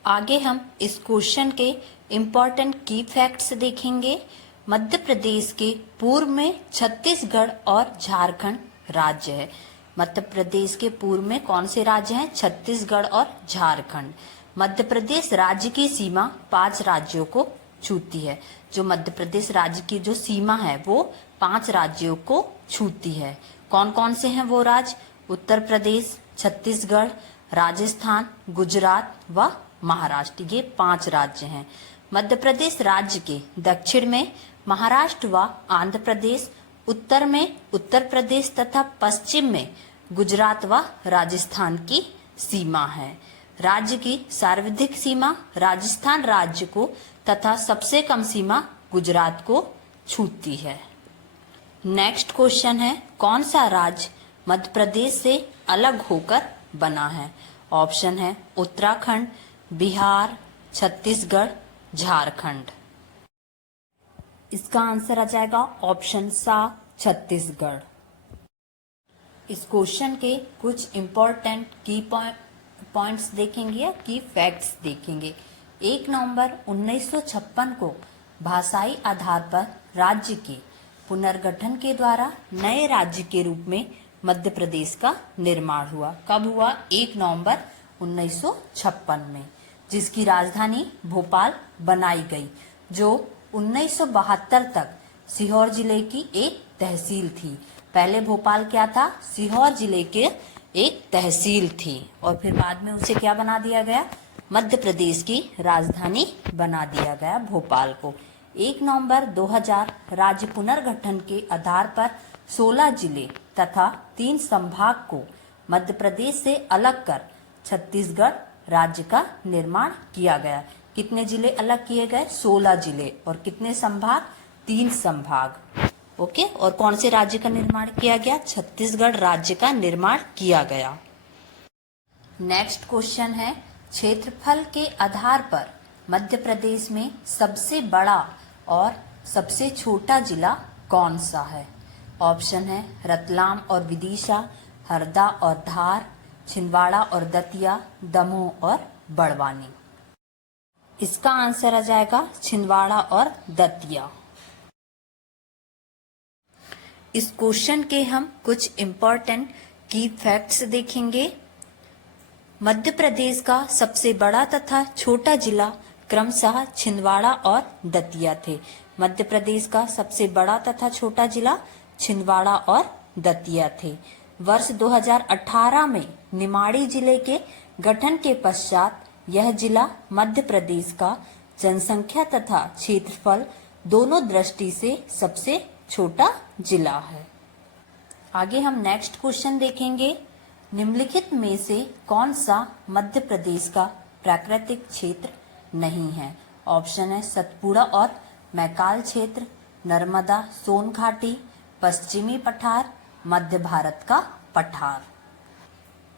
आगे हम इस क्वेश्चन के इम्पोर्टेंट की फैक्ट्स देखेंगे। मध्य प्रदेश के पूर्व में छत्तीसगढ़ और झारखंड राज्य है। मध्य प्रदेश के पूर्व में कौन से राज्य हैं? छत्तीसगढ़ और झारखंड। मध्य प्रदेश राज्य की सीमा 5 राज्यों को छूती है। जो मध्य प्रदेश राज्य की जो सीमा है वो 5 राज्यों को छूती है। कौन कौन से हैं वो राज्य? उत्तर प्रदेश, छत्तीसगढ़, राजस्थान, गुजरात व महाराष्ट्र। ये 5 राज्य हैं। मध्य प्रदेश राज्य के दक्षिण में महाराष्ट्र व आंध्र प्रदेश, उत्तर में उत्तर प्रदेश तथा पश्चिम में गुजरात व राजस्थान की सीमा है। राज्य की सर्वाधिक सीमा राजस्थान राज्य को तथा सबसे कम सीमा गुजरात को छूती है। नेक्स्ट क्वेश्चन है, कौन सा राज्य मध्य प्रदेश से अलग होकर बना है? ऑप्शन है उत्तराखंड, बिहार, छत्तीसगढ़, झारखंड। इसका आंसर आ जाएगा ऑप्शन सा छत्तीसगढ़। इस क्वेश्चन के कुछ इम्पोर्टेंट की पॉइंट्स देखेंगे या की फैक्ट्स देखेंगे। 1 नवंबर 1956 को भाषाई आधार पर राज्य के पुनर्गठन के द्वारा नए राज्य के रूप में मध्य प्रदेश का निर्माण हुआ। कब हुआ? 1 नवंबर 1956 में, जिसकी राजधानी भोपाल बनाई गई, जो 1972 तक सीहोर जिले की एक तहसील थी। पहले भोपाल क्या था? सीहोर जिले के एक तहसील थी और फिर बाद में उसे क्या बना दिया गया? मध्य प्रदेश की राजधानी बना दिया गया भोपाल को। 1 नवंबर 2000 राज्य पुनर्गठन के आधार पर 16 जिले तथा 3 संभाग को मध्य प्रदेश से अलग कर छत्तीसगढ़ राज्य का निर्माण किया गया। कितने जिले अलग किए गए? 16 जिले। और कितने संभाग? 3 संभाग। ओके। और कौन से राज्य का निर्माण किया गया? छत्तीसगढ़ राज्य का निर्माण किया गया। नेक्स्ट क्वेश्चन है, क्षेत्रफल के आधार पर मध्य प्रदेश में सबसे बड़ा और सबसे छोटा जिला कौन सा है? ऑप्शन है रतलाम और विदिशा, हरदा और धार, छिंदवाड़ा और दतिया, दमोह और बड़वानी। इसका आंसर आ जाएगा छिंदवाड़ा और दतिया। इस क्वेश्चन के हम कुछ इंपॉर्टेंट की फैक्ट्स देखेंगे। मध्य प्रदेश का सबसे बड़ा तथा छोटा जिला क्रमशः छिंदवाड़ा और दतिया थे। मध्य प्रदेश का सबसे बड़ा तथा छोटा जिला छिंदवाड़ा और दतिया थे। वर्ष 2018 में निमाड़ी जिले के गठन के पश्चात यह जिला मध्य प्रदेश का जनसंख्या तथा क्षेत्रफल दोनों दृष्टि से सबसे छोटा जिला है। आगे हम नेक्स्ट क्वेश्चन देखेंगे, निम्नलिखित में से कौन सा मध्य प्रदेश का प्राकृतिक क्षेत्र नहीं है? ऑप्शन है सतपुड़ा और मैकाल क्षेत्र, नर्मदा सोन घाटी, पश्चिमी पठार, मध्य भारत का पठार।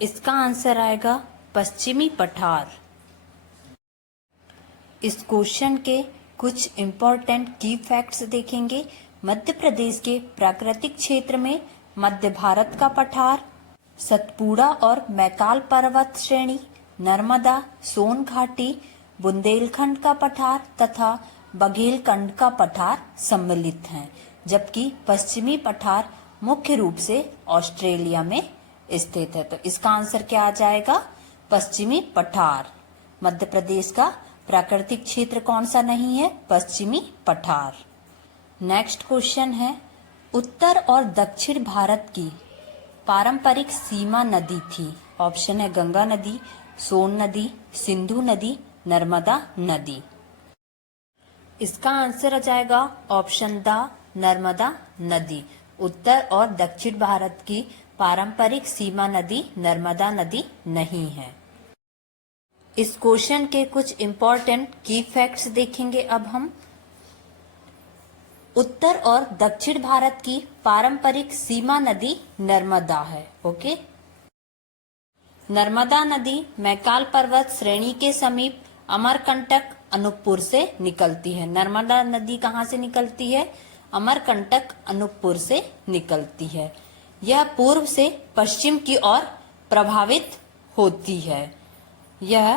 इसका आंसर आएगा पश्चिमी पठार। इस क्वेश्चन के कुछ इंपॉर्टेंट की फैक्ट्स देखेंगे। मध्य प्रदेश के प्राकृतिक क्षेत्र में मध्य भारत का पठार, सतपुड़ा और मैकाल पर्वत श्रेणी, नर्मदा सोन घाटी, बुंदेलखंड का पठार तथा बघेलखंड का पठार सम्मिलित हैं, जबकि पश्चिमी पठार मुख्य रूप से ऑस्ट्रेलिया में स्थित है। तो इसका आंसर क्या आ जाएगा? पश्चिमी पठार। मध्य प्रदेश का प्राकृतिक क्षेत्र कौन सा नहीं है? पश्चिमी पठार। नेक्स्ट क्वेश्चन है, उत्तर और दक्षिण भारत की पारंपरिक सीमा नदी थी। ऑप्शन है गंगा नदी, सोन नदी, सिंधु नदी, नर्मदा नदी। इसका आंसर आ जाएगा ऑप्शन द नर्मदा नदी। उत्तर और दक्षिण भारत की पारंपरिक सीमा नदी नर्मदा नदी नहीं है। इस क्वेश्चन के कुछ इंपॉर्टेंट की फैक्ट्स देखेंगे अब हम। उत्तर और दक्षिण भारत की पारंपरिक सीमा नदी नर्मदा है। ओके। नर्मदा नदी मैकाल पर्वत श्रेणी के समीप अमरकंटक अनूपपुर से निकलती है। नर्मदा नदी कहाँ से निकलती है? अमरकंटक अनूपपुर से निकलती है। यह पूर्व से पश्चिम की ओर प्रभावित होती है। यह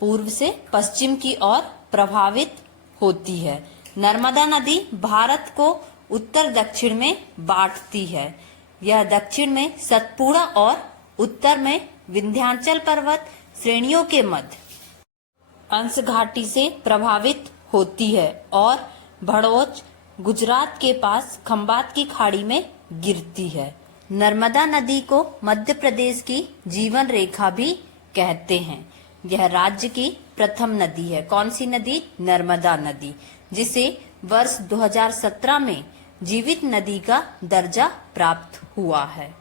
पूर्व से पश्चिम की ओर प्रभावित होती है। नर्मदा नदी भारत को उत्तर दक्षिण में बांटती है। यह दक्षिण में सतपुड़ा और उत्तर में विंध्याचल पर्वत श्रेणियों के मध्य अंश घाटी से प्रभावित होती है और भड़ोच गुजरात के पास खंबात की खाड़ी में गिरती है। नर्मदा नदी को मध्य प्रदेश की जीवन रेखा भी कहते हैं। यह राज्य की प्रथम नदी है। कौन सी नदी? नर्मदा नदी, जिसे वर्ष 2017 में जीवित नदी का दर्जा प्राप्त हुआ है।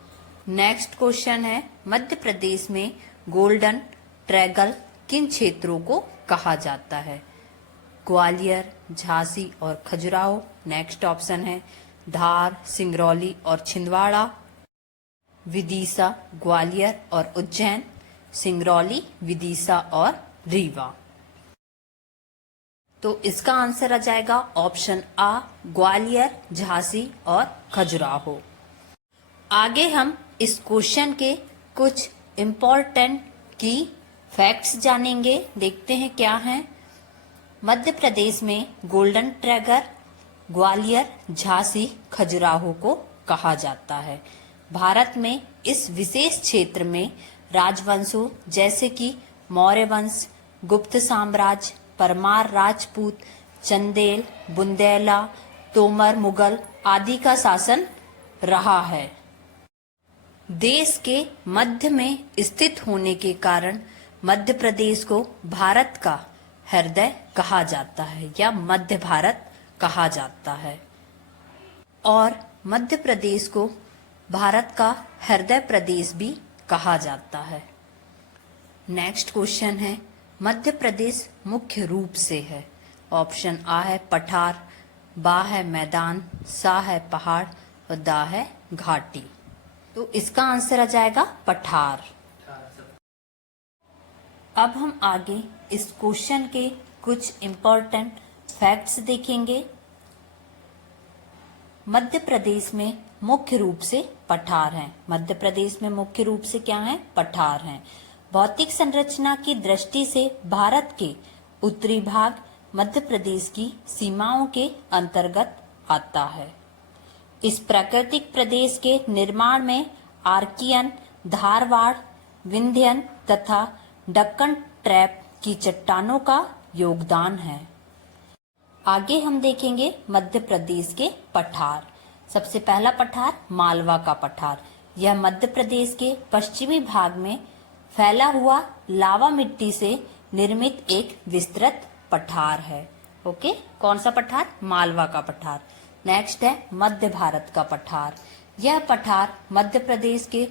नेक्स्ट क्वेश्चन है, मध्य प्रदेश में गोल्डन ट्रायंगल किन क्षेत्रों को कहा जाता है? ग्वालियर, झांसी और खजुराहो। नेक्स्ट ऑप्शन है धार, सिंगरौली और छिंदवाड़ा, विदिशा, ग्वालियर और उज्जैन, सिंगरौली, विदिशा और रीवा। तो इसका आंसर आ जाएगा ऑप्शन आ, ग्वालियर, झांसी और खजुराहो। आगे हम इस क्वेश्चन के कुछ इंपॉर्टेंट की फैक्ट्स जानेंगे। देखते हैं क्या हैं। मध्य प्रदेश में गोल्डन ट्रायंगल ग्वालियर, झांसी, खजुराहो को कहा जाता है। भारत में इस विशेष क्षेत्र में राजवंशों जैसे कि मौर्य वंश, गुप्त साम्राज्य, परमार राजपूत, चंदेल, बुंदेला, तोमर मुगल आदि का शासन रहा है। देश के मध्य में स्थित होने के कारण मध्य प्रदेश को भारत का हृदय कहा जाता है या मध्य भारत कहा जाता है, और मध्य प्रदेश को भारत का हृदय प्रदेश भी कहा जाता है। नेक्स्ट क्वेश्चन है, मध्य प्रदेश मुख्य रूप से है? ऑप्शन आ है पठार, बा है मैदान, सा है पहाड़ और दा है घाटी। तो इसका आंसर आ जाएगा पठार। अब हम आगे इस क्वेश्चन के कुछ इम्पोर्टेंट फैक्ट्स देखेंगे। मध्य प्रदेश में मुख्य रूप से पठार हैं। मध्य प्रदेश में मुख्य रूप से क्या है? पठार हैं। भौतिक संरचना की दृष्टि से भारत के उत्तरी भाग मध्य प्रदेश की सीमाओं के अंतर्गत आता है। इस प्राकृतिक प्रदेश के निर्माण में आर्कियन, धारवाड़, विंध्यन तथा दक्कन ट्रैप की चट्टानों का योगदान है। आगे हम देखेंगे मध्य प्रदेश के पठार। सबसे पहला पठार मालवा का पठार। यह मध्य प्रदेश के पश्चिमी भाग में फैला हुआ लावा मिट्टी से निर्मित एक विस्तृत पठार है। ओके, कौन सा पठार? मालवा का पठार। नेक्स्ट है मध्य भारत का पठार। यह पठार मध्य प्रदेश के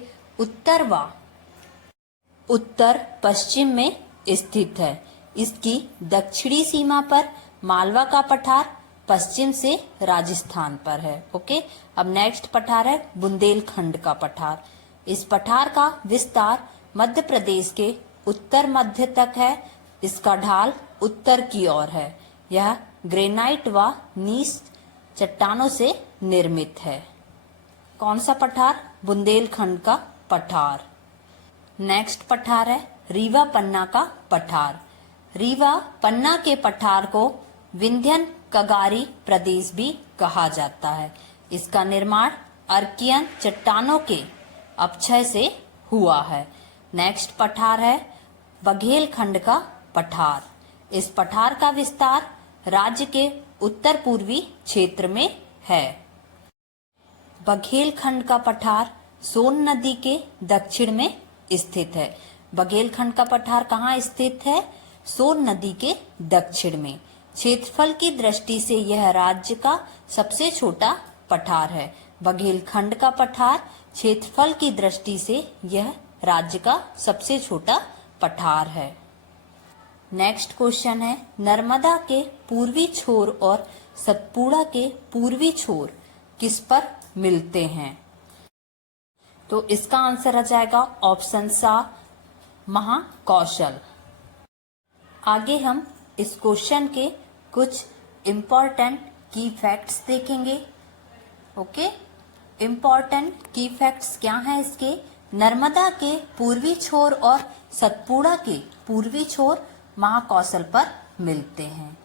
उत्तर पश्चिम में स्थित है। इसकी दक्षिणी सीमा पर मालवा का पठार पश्चिम से राजस्थान पर है। ओके, अब नेक्स्ट पठार है बुंदेलखंड का पठार। इस पठार का विस्तार मध्य प्रदेश के उत्तर मध्य तक है। इसका ढाल उत्तर की ओर है। यह ग्रेनाइट व नीस चट्टानों से निर्मित है। कौन सा पठार? बुंदेलखंड का पठार। नेक्स्ट पठार है रीवा पन्ना का पठार। रीवा पन्ना के पठार को विंध्यन कगारी प्रदेश भी कहा जाता है। इसका निर्माण आर्कियन चट्टानों के अपक्षय से हुआ है। नेक्स्ट पठार है बघेलखंड का पठार। इस पठार का विस्तार राज्य के उत्तर पूर्वी क्षेत्र में है। बघेलखंड का पठार सोन नदी के दक्षिण में स्थित है। बघेलखंड का पठार कहाँ स्थित है? सोन नदी के दक्षिण में। क्षेत्रफल की दृष्टि से यह राज्य का सबसे छोटा पठार है। बघेलखंड का पठार क्षेत्रफल की दृष्टि से यह राज्य का सबसे छोटा पठार है। नेक्स्ट क्वेश्चन है नर्मदा के पूर्वी छोर और सतपुड़ा के पूर्वी छोर किस पर मिलते हैं? तो इसका आंसर आ जाएगा ऑप्शन सा महाकौशल। आगे हम इस क्वेश्चन के कुछ इम्पोर्टेंट की फैक्ट्स देखेंगे। ओके, इम्पोर्टेंट की फैक्ट्स क्या हैं इसके? नर्मदा के पूर्वी छोर और सतपुड़ा के पूर्वी छोर महाकौशल पर मिलते हैं।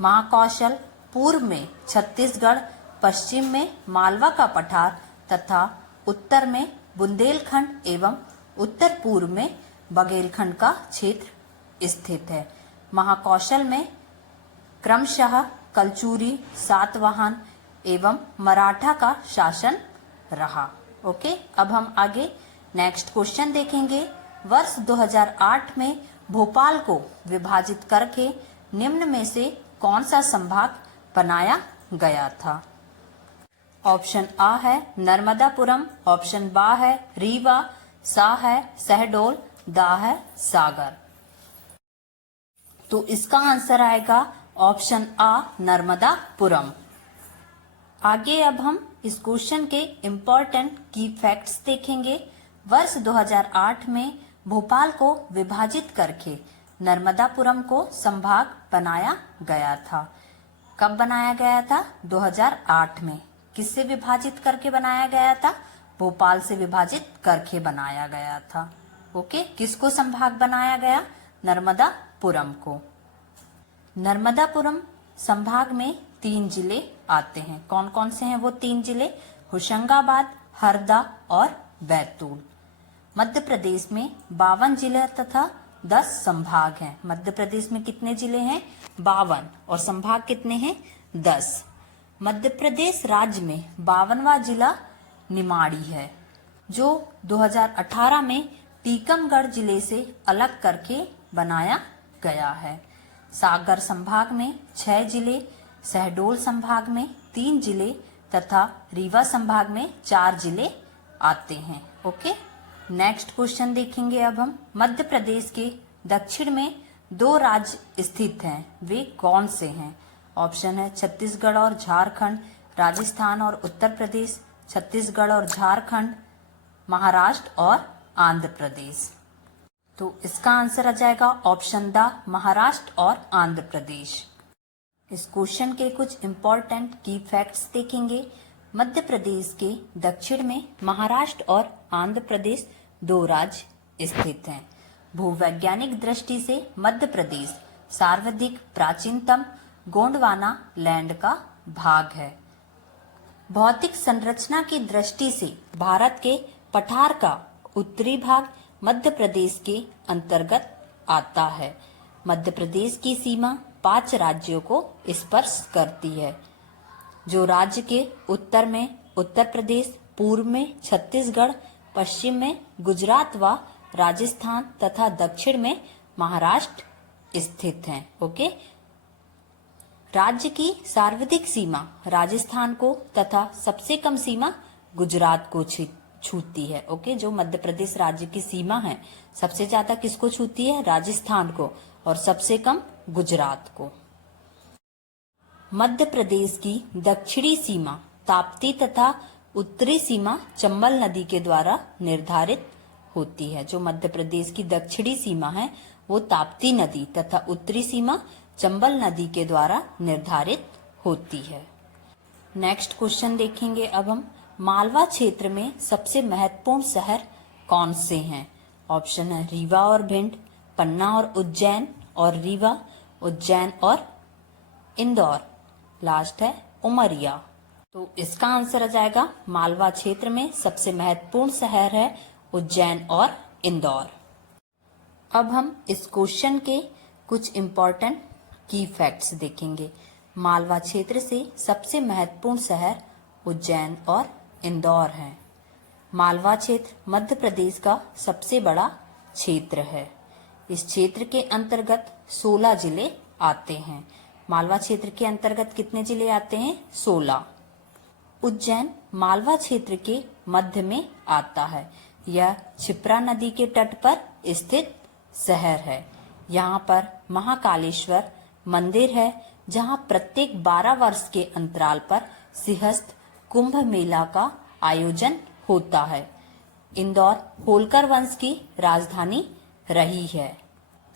महाकौशल पूर्व में छत्तीसगढ़, पश्चिम में मालवा का पठार तथा उत्तर में बुंदेलखंड एवं उत्तर पूर्व में बघेलखंड का क्षेत्र स्थित है। महाकौशल में क्रमशः कलचुरी, सातवाहन एवं मराठा का शासन रहा। ओके, अब हम आगे नेक्स्ट क्वेश्चन देखेंगे। वर्ष 2008 में भोपाल को विभाजित करके निम्न में से कौन सा संभाग बनाया गया था? ऑप्शन आ है नर्मदापुरम, ऑप्शन बा है रीवा, सा है शहडोल, दा है सागर। तो इसका आंसर आएगा ऑप्शन आ नर्मदापुरम। आगे अब हम इस क्वेश्चन के इम्पोर्टेंट की फैक्ट्स देखेंगे। वर्ष 2008 में भोपाल को विभाजित करके नर्मदापुरम को संभाग बनाया गया था। कब बनाया गया था? 2008 में। किससे विभाजित करके बनाया गया था? भोपाल से विभाजित करके बनाया गया था। ओके, किसको संभाग बनाया गया? नर्मदापुरम को। नर्मदापुरम संभाग में 3 जिले आते हैं। कौन कौन से हैं वो 3 जिले? होशंगाबाद, हरदा और बैतूल। मध्य प्रदेश में 52 जिले तथा 10 संभाग हैं। मध्य प्रदेश में कितने जिले हैं? 52 और संभाग कितने हैं? 10। मध्य प्रदेश राज्य में 52वां जिला निमाड़ी है, जो 2018 में टीकमगढ़ जिले से अलग करके बनाया गया है। सागर संभाग में 6 जिले, शहडोल संभाग में 3 जिले तथा रीवा संभाग में 4 जिले आते हैं। ओके, नेक्स्ट क्वेश्चन देखेंगे अब हम। मध्य प्रदेश के दक्षिण में दो राज्य स्थित हैं, वे कौन से हैं? ऑप्शन है छत्तीसगढ़ और झारखंड, राजस्थान और उत्तर प्रदेश, छत्तीसगढ़ और झारखंड, महाराष्ट्र और आंध्र प्रदेश। तो इसका आंसर आ जाएगा ऑप्शन द महाराष्ट्र और आंध्र प्रदेश। इस क्वेश्चन के कुछ इंपॉर्टेंट की फैक्ट्स देखेंगे। मध्य प्रदेश के दक्षिण में महाराष्ट्र और आंध्र प्रदेश दो राज्य स्थित हैं। भूवैज्ञानिक दृष्टि से मध्य प्रदेश सर्वाधिक प्राचीनतम गोंडवाना लैंड का भाग है। भौतिक संरचना की दृष्टि से भारत के पठार का उत्तरी भाग मध्य प्रदेश के अंतर्गत आता है। मध्य प्रदेश की सीमा 5 राज्यों को स्पर्श करती है, जो राज्य के उत्तर में उत्तर प्रदेश, पूर्व में छत्तीसगढ़, पश्चिम में गुजरात व राजस्थान तथा दक्षिण में महाराष्ट्र स्थित हैं। ओके, राज्य की सर्वाधिक सीमा राजस्थान को तथा सबसे कम सीमा गुजरात को छूती है। ओके, जो मध्य प्रदेश राज्य की सीमा है सबसे ज्यादा किसको छूती है? राजस्थान को, और सबसे कम गुजरात को। मध्य प्रदेश की दक्षिणी सीमा ताप्ती तथा उत्तरी सीमा चंबल नदी के द्वारा निर्धारित होती है। जो मध्य प्रदेश की दक्षिणी सीमा है वो ताप्ती नदी तथा उत्तरी सीमा चंबल नदी के द्वारा निर्धारित होती है। नेक्स्ट क्वेश्चन देखेंगे अब हम। मालवा क्षेत्र में सबसे महत्वपूर्ण शहर कौन से हैं? ऑप्शन है रीवा और भिंड, पन्ना और उज्जैन, और रीवा, उज्जैन और इंदौर, लास्ट है उमरिया। तो इसका आंसर आ जाएगा मालवा क्षेत्र में सबसे महत्वपूर्ण शहर है उज्जैन और इंदौर। अब हम इस क्वेश्चन के कुछ इंपॉर्टेंट की फैक्ट्स देखेंगे। मालवा क्षेत्र से सबसे महत्वपूर्ण शहर उज्जैन और इंदौर है। मालवा क्षेत्र मध्य प्रदेश का सबसे बड़ा क्षेत्र है। इस क्षेत्र के अंतर्गत 16 जिले आते हैं। मालवा क्षेत्र के अंतर्गत कितने जिले आते हैं? 16। उज्जैन मालवा क्षेत्र के मध्य में आता है। यह क्षिप्रा नदी के तट पर स्थित शहर है। यहाँ पर महाकालेश्वर मंदिर है, जहाँ प्रत्येक 12 वर्ष के अंतराल पर सिंहस्थ कुंभ मेला का आयोजन होता है। इंदौर होलकर वंश की राजधानी रही है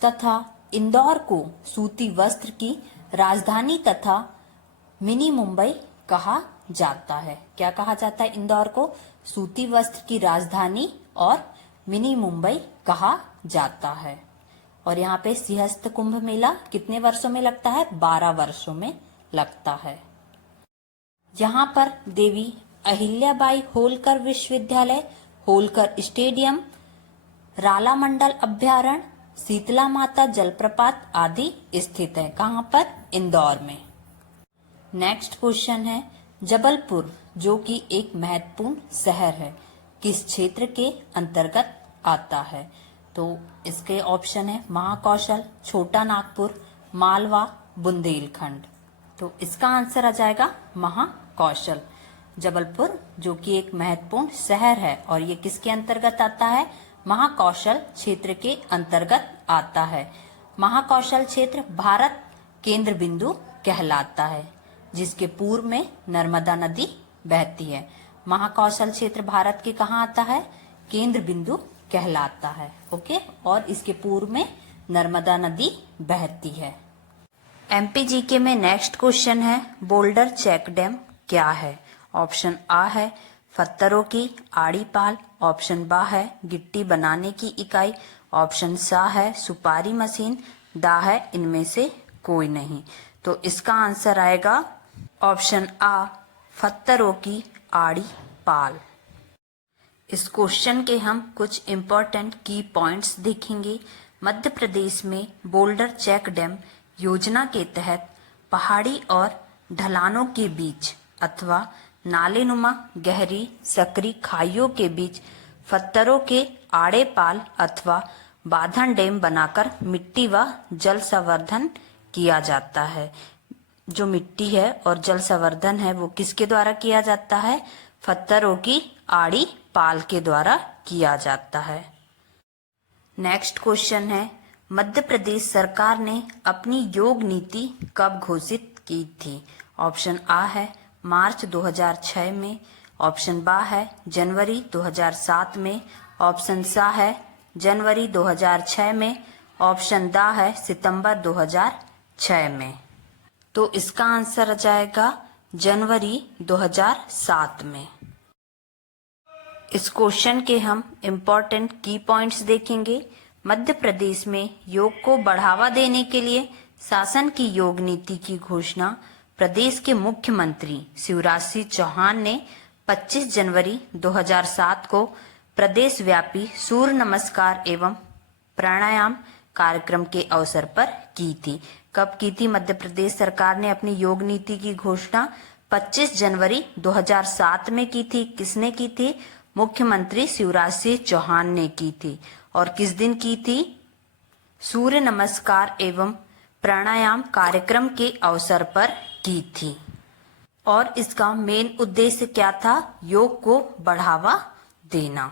तथा इंदौर को सूती वस्त्र की राजधानी तथा मिनी मुंबई कहा जाता है। क्या कहा जाता है इंदौर को? सूती वस्त्र की राजधानी और मिनी मुंबई कहा जाता है। और यहाँ पे सिंहस्थ कुंभ मेला कितने वर्षों में लगता है? 12 वर्षों में लगता है। यहाँ पर देवी अहिल्याबाई होलकर विश्वविद्यालय, होलकर स्टेडियम, राला मंडल अभ्यारण्य, शीतला माता जलप्रपात आदि स्थित है। कहाँ पर? इंदौर में। नेक्स्ट क्वेश्चन है जबलपुर, जो कि एक महत्वपूर्ण शहर है, किस क्षेत्र के अंतर्गत आता है? तो इसके ऑप्शन है महाकौशल, छोटा नागपुर, मालवा, बुंदेलखंड। तो इसका आंसर आ जाएगा महाकौशल। जबलपुर जो कि एक महत्वपूर्ण शहर है और ये किसके अंतर्गत आता है? महाकौशल क्षेत्र के अंतर्गत आता है। महाकौशल क्षेत्र भारत केंद्र बिंदु कहलाता है, जिसके पूर्व में नर्मदा नदी बहती है। महाकौशल क्षेत्र भारत के कहाँ आता है? केंद्र बिंदु कहलाता है। ओके, और इसके पूर्व में नर्मदा नदी बहती है। एमपीजीके में नेक्स्ट क्वेश्चन है बोल्डर चेक डैम क्या है? ऑप्शन आ है पत्थरों की आड़ी पाल, ऑप्शन बा है गिट्टी बनाने की इकाई, ऑप्शन सा है सुपारी मशीन, दा है इनमें से कोई नहीं। तो इसका आंसर आएगा ऑप्शन आ पत्थरों की आड़ी पाल। इस क्वेश्चन के हम कुछ इम्पोर्टेंट की पॉइंट्स देखेंगे। मध्य प्रदेश में बोल्डर चेक डैम योजना के तहत पहाड़ी और ढलानों के बीच अथवा नालेनुमा गहरी सकरी खाइयों के बीच पत्थरों के आड़े पाल अथवा बांधन डैम बनाकर मिट्टी व जल संवर्धन किया जाता है। जो मिट्टी है और जल संवर्धन है वो किसके द्वारा किया जाता है? पत्थरों की आड़ी पाल के द्वारा किया जाता है। नेक्स्ट क्वेश्चन है मध्य प्रदेश सरकार ने अपनी योग नीति कब घोषित की थी? ऑप्शन आ है मार्च 2006 में, ऑप्शन बा है जनवरी 2007 में, ऑप्शन सा है जनवरी 2006 में, ऑप्शन दा है सितंबर 2006 में। तो इसका आंसर आ जाएगा जनवरी 2007 में। इस क्वेश्चन के हम इम्पोर्टेंट की पॉइंट्स देखेंगे। मध्य प्रदेश में योग को बढ़ावा देने के लिए शासन की योग नीति की घोषणा प्रदेश के मुख्यमंत्री शिवराज सिंह चौहान ने 25 जनवरी 2007 को प्रदेश व्यापी सूर्य नमस्कार एवं प्राणायाम कार्यक्रम के अवसर पर की थी। कब की थी मध्य प्रदेश सरकार ने अपनी योग नीति की घोषणा? 25 जनवरी 2007 में की थी। किसने की थी? मुख्यमंत्री शिवराज सिंह चौहान ने की थी। और किस दिन की थी? सूर्य नमस्कार एवं प्राणायाम कार्यक्रम के अवसर पर की थी। और इसका मेन उद्देश्य क्या था? योग को बढ़ावा देना।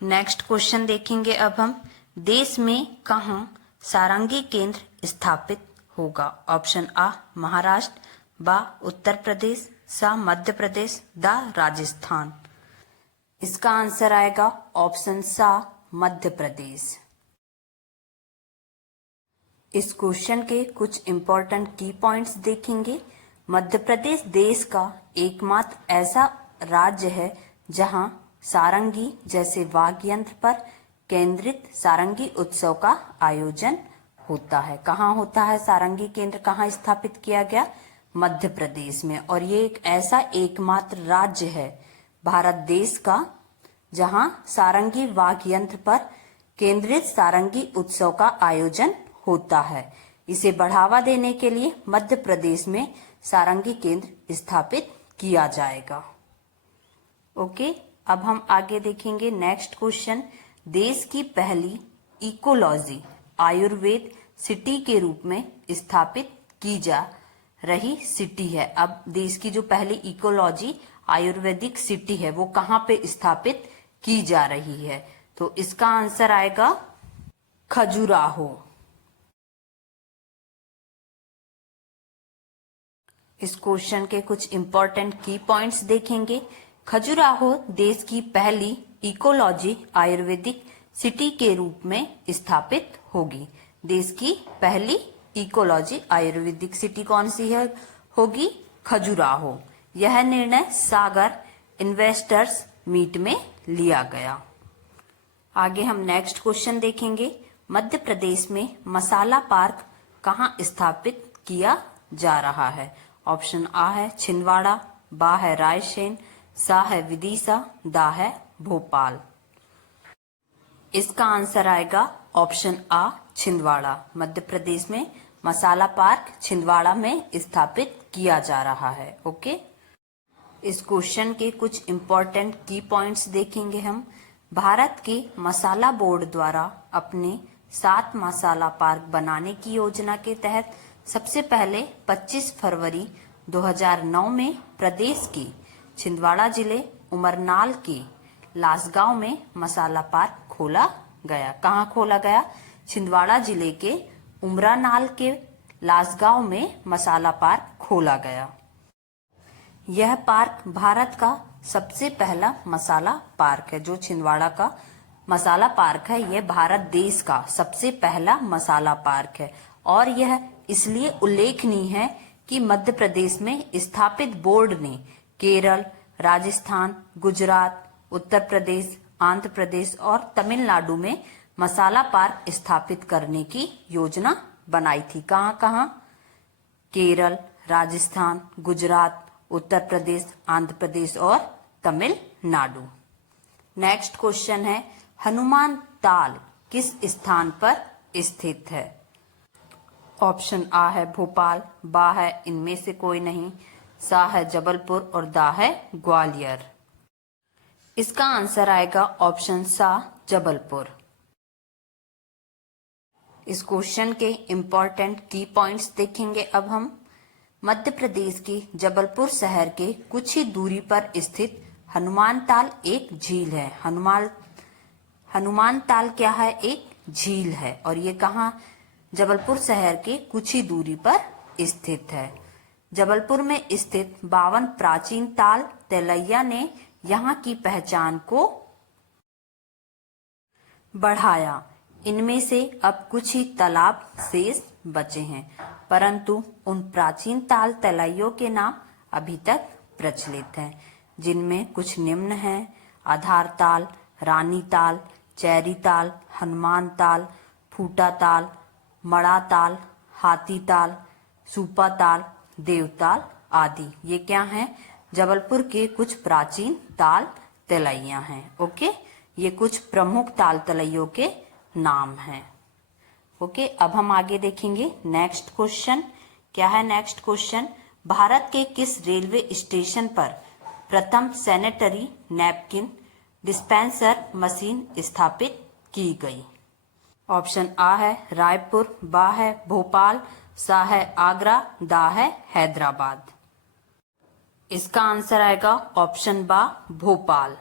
नेक्स्ट क्वेश्चन देखेंगे अब हम। देश में कहाँ सारंगी केंद्र स्थापित होगा? ऑप्शन आ महाराष्ट्र, बा उत्तर प्रदेश, सा मध्य प्रदेश, दा राजस्थान। इसका आंसर आएगा ऑप्शन सा मध्य प्रदेश। इस क्वेश्चन के कुछ इंपॉर्टेंट की पॉइंट्स देखेंगे। मध्य प्रदेश देश का एकमात्र ऐसा राज्य है जहां सारंगी जैसे वाद्य यंत्र पर केंद्रित सारंगी उत्सव का आयोजन होता है। कहाँ होता है सारंगी केंद्र? कहाँ स्थापित किया गया? मध्य प्रदेश में। और ये एक ऐसा एकमात्र राज्य है भारत देश का जहां सारंगी वाद्य यंत्र पर केंद्रित सारंगी उत्सव का आयोजन होता है। इसे बढ़ावा देने के लिए मध्य प्रदेश में सारंगी केंद्र स्थापित किया जाएगा। ओके, अब हम आगे देखेंगे नेक्स्ट क्वेश्चन। देश की पहली इकोलॉजी आयुर्वेद सिटी के रूप में स्थापित की जा रही सिटी है। अब देश की जो पहली इकोलॉजी आयुर्वेदिक सिटी है वो कहाँ पे स्थापित की जा रही है? तो इसका आंसर आएगा खजुराहो। इस क्वेश्चन के कुछ इंपॉर्टेंट की पॉइंट्स देखेंगे। खजुराहो देश की पहली इकोलॉजी आयुर्वेदिक सिटी के रूप में स्थापित होगी। देश की पहली इकोलॉजी आयुर्वेदिक सिटी कौन सी है? होगी खजुराहो। यह निर्णय सागर इन्वेस्टर्स मीट में लिया गया। आगे हम नेक्स्ट क्वेश्चन देखेंगे। मध्य प्रदेश में मसाला पार्क कहाँ स्थापित किया जा रहा है? ऑप्शन आ है छिंदवाड़ा, बा है रायसेन, सा है विदिशा, दा है भोपाल। इसका आंसर आएगा ऑप्शन आ छिंदवाड़ा। मध्य प्रदेश में मसाला पार्क छिंदवाड़ा में स्थापित किया जा रहा है। ओके, इस क्वेश्चन के कुछ इंपॉर्टेंट की पॉइंट्स देखेंगे हम। भारत के मसाला बोर्ड द्वारा अपने 7 मसाला पार्क बनाने की योजना के तहत सबसे पहले 25 फरवरी 2009 में प्रदेश के छिंदवाड़ा जिले उमरनाल के लासगांव में मसाला पार्क खोला गया। कहाँ खोला गया? छिंदवाड़ा जिले के उमरानाल के लासगांव में मसाला पार्क खोला गया। यह पार्क भारत का सबसे पहला मसाला पार्क है। जो छिंदवाड़ा का मसाला पार्क है यह भारत देश का सबसे पहला मसाला पार्क है। और यह इसलिए उल्लेखनीय है कि मध्य प्रदेश में स्थापित बोर्ड ने केरल, राजस्थान, गुजरात, उत्तर प्रदेश, आंध्र प्रदेश और तमिलनाडु में मसाला पार्क स्थापित करने की योजना बनाई थी। कहाँ कहाँ? केरल, राजस्थान, गुजरात, उत्तर प्रदेश, आंध्र प्रदेश और तमिलनाडु। नेक्स्ट क्वेश्चन है हनुमान ताल किस स्थान पर स्थित है? ऑप्शन आ है भोपाल, बा है इनमें से कोई नहीं, सा है जबलपुर और दा है ग्वालियर। इसका आंसर आएगा ऑप्शन सा जबलपुर। इस क्वेश्चन के इंपॉर्टेंट की पॉइंट्स देखेंगे अब हम। मध्य प्रदेश के जबलपुर शहर के कुछ ही दूरी पर स्थित हनुमान ताल एक झील है। हनुमान ताल क्या है? एक झील है और ये कहाँ, जबलपुर शहर के कुछ ही दूरी पर स्थित है। जबलपुर में स्थित 52 प्राचीन ताल तलैया ने यहाँ की पहचान को बढ़ाया। इनमें से अब कुछ ही तालाब शेष बचे हैं, परंतु उन प्राचीन ताल तलैयों के नाम अभी तक प्रचलित हैं, जिनमें कुछ निम्न हैं: आधार ताल, रानी ताल, चैरी ताल, हनुमान ताल, फूटा ताल, मड़ा ताल, हाथी ताल, सूपा ताल, देवताल आदि। ये क्या हैं? जबलपुर के कुछ प्राचीन ताल तलैया हैं। ओके, ये कुछ प्रमुख ताल तलैयों के नाम हैं। ओके, अब हम आगे देखेंगे नेक्स्ट क्वेश्चन। क्या है नेक्स्ट क्वेश्चन? भारत के किस रेलवे स्टेशन पर प्रथम सैनिटरी नैपकिन डिस्पेंसर मशीन स्थापित की गई? ऑप्शन आ है रायपुर, बा है भोपाल, सा है आगरा, दा है हैदराबाद। इसका आंसर आएगा ऑप्शन बा भोपाल।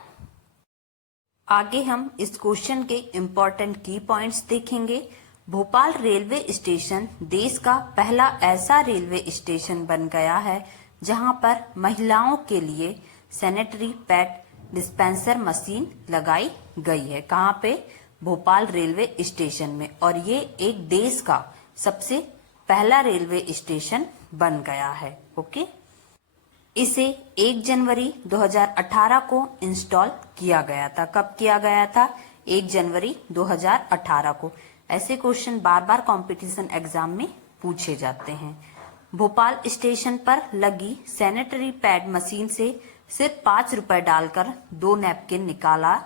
आगे हम इस क्वेश्चन के इम्पोर्टेंट की पॉइंट्स देखेंगे। भोपाल रेलवे स्टेशन देश का पहला ऐसा रेलवे स्टेशन बन गया है जहां पर महिलाओं के लिए सैनिटरी पैड डिस्पेंसर मशीन लगाई गई है। कहां पे? भोपाल रेलवे स्टेशन में। और ये एक देश का सबसे पहला रेलवे स्टेशन बन गया है। ओके, इसे 1 जनवरी 2018 को इंस्टॉल किया गया था। कब किया गया था? 1 जनवरी 2018 को। ऐसे क्वेश्चन बार बार कंपटीशन एग्जाम में पूछे जाते हैं। भोपाल स्टेशन पर लगी सैनिटरी पैड मशीन से सिर्फ 5 रुपए डालकर 2 नैपकिन निकाला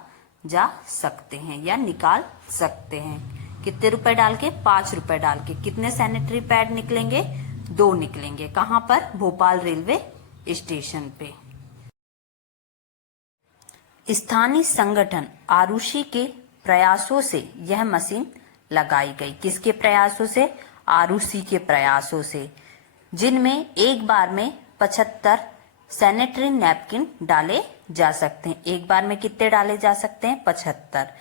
जा सकते हैं या निकाल सकते हैं। कितने रुपए डाल के? 5 रुपए डाल के। कितने सैनिटरी पैड निकलेंगे? 2 निकलेंगे। कहां पर? भोपाल रेलवे स्टेशन पे। स्थानीय संगठन आरुषि के प्रयासों से यह मशीन लगाई गई। किसके प्रयासों से? आरुषि के प्रयासों से, जिनमें एक बार में 75 सैनिटरी नैपकिन डाले जा सकते हैं। एक बार में कितने डाले जा सकते हैं? 75।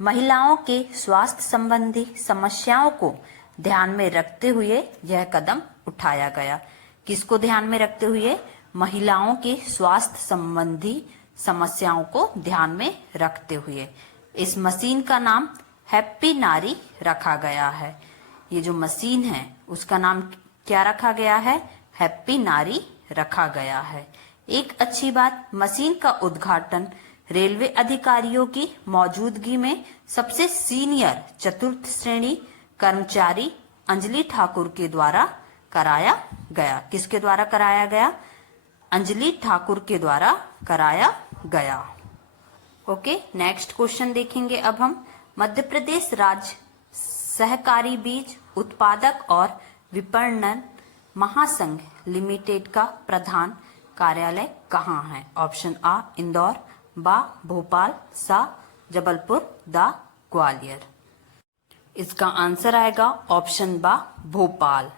महिलाओं के स्वास्थ्य संबंधी समस्याओं को ध्यान में रखते हुए यह कदम उठाया गया। किसको ध्यान में रखते हुए? महिलाओं के स्वास्थ्य संबंधी समस्याओं को ध्यान में रखते हुए इस मशीन का नाम हैप्पी नारी रखा गया है। ये जो मशीन है उसका नाम क्या रखा गया है? हैप्पी नारी रखा गया है। एक अच्छी बात, मशीन का उद्घाटन रेलवे अधिकारियों की मौजूदगी में सबसे सीनियर चतुर्थ श्रेणी कर्मचारी अंजलि ठाकुर के द्वारा कराया गया। किसके द्वारा कराया गया? अंजलि ठाकुर के द्वारा कराया गया। ओके, नेक्स्ट क्वेश्चन देखेंगे अब हम। मध्य प्रदेश राज्य सहकारी बीज उत्पादक और विपणन महासंघ लिमिटेड का प्रधान कार्यालय कहाँ है? ऑप्शन आ इंदौर, बा भोपाल, सा जबलपुर, दा ग्वालियर। इसका आंसर आएगा ऑप्शन बा भोपाल।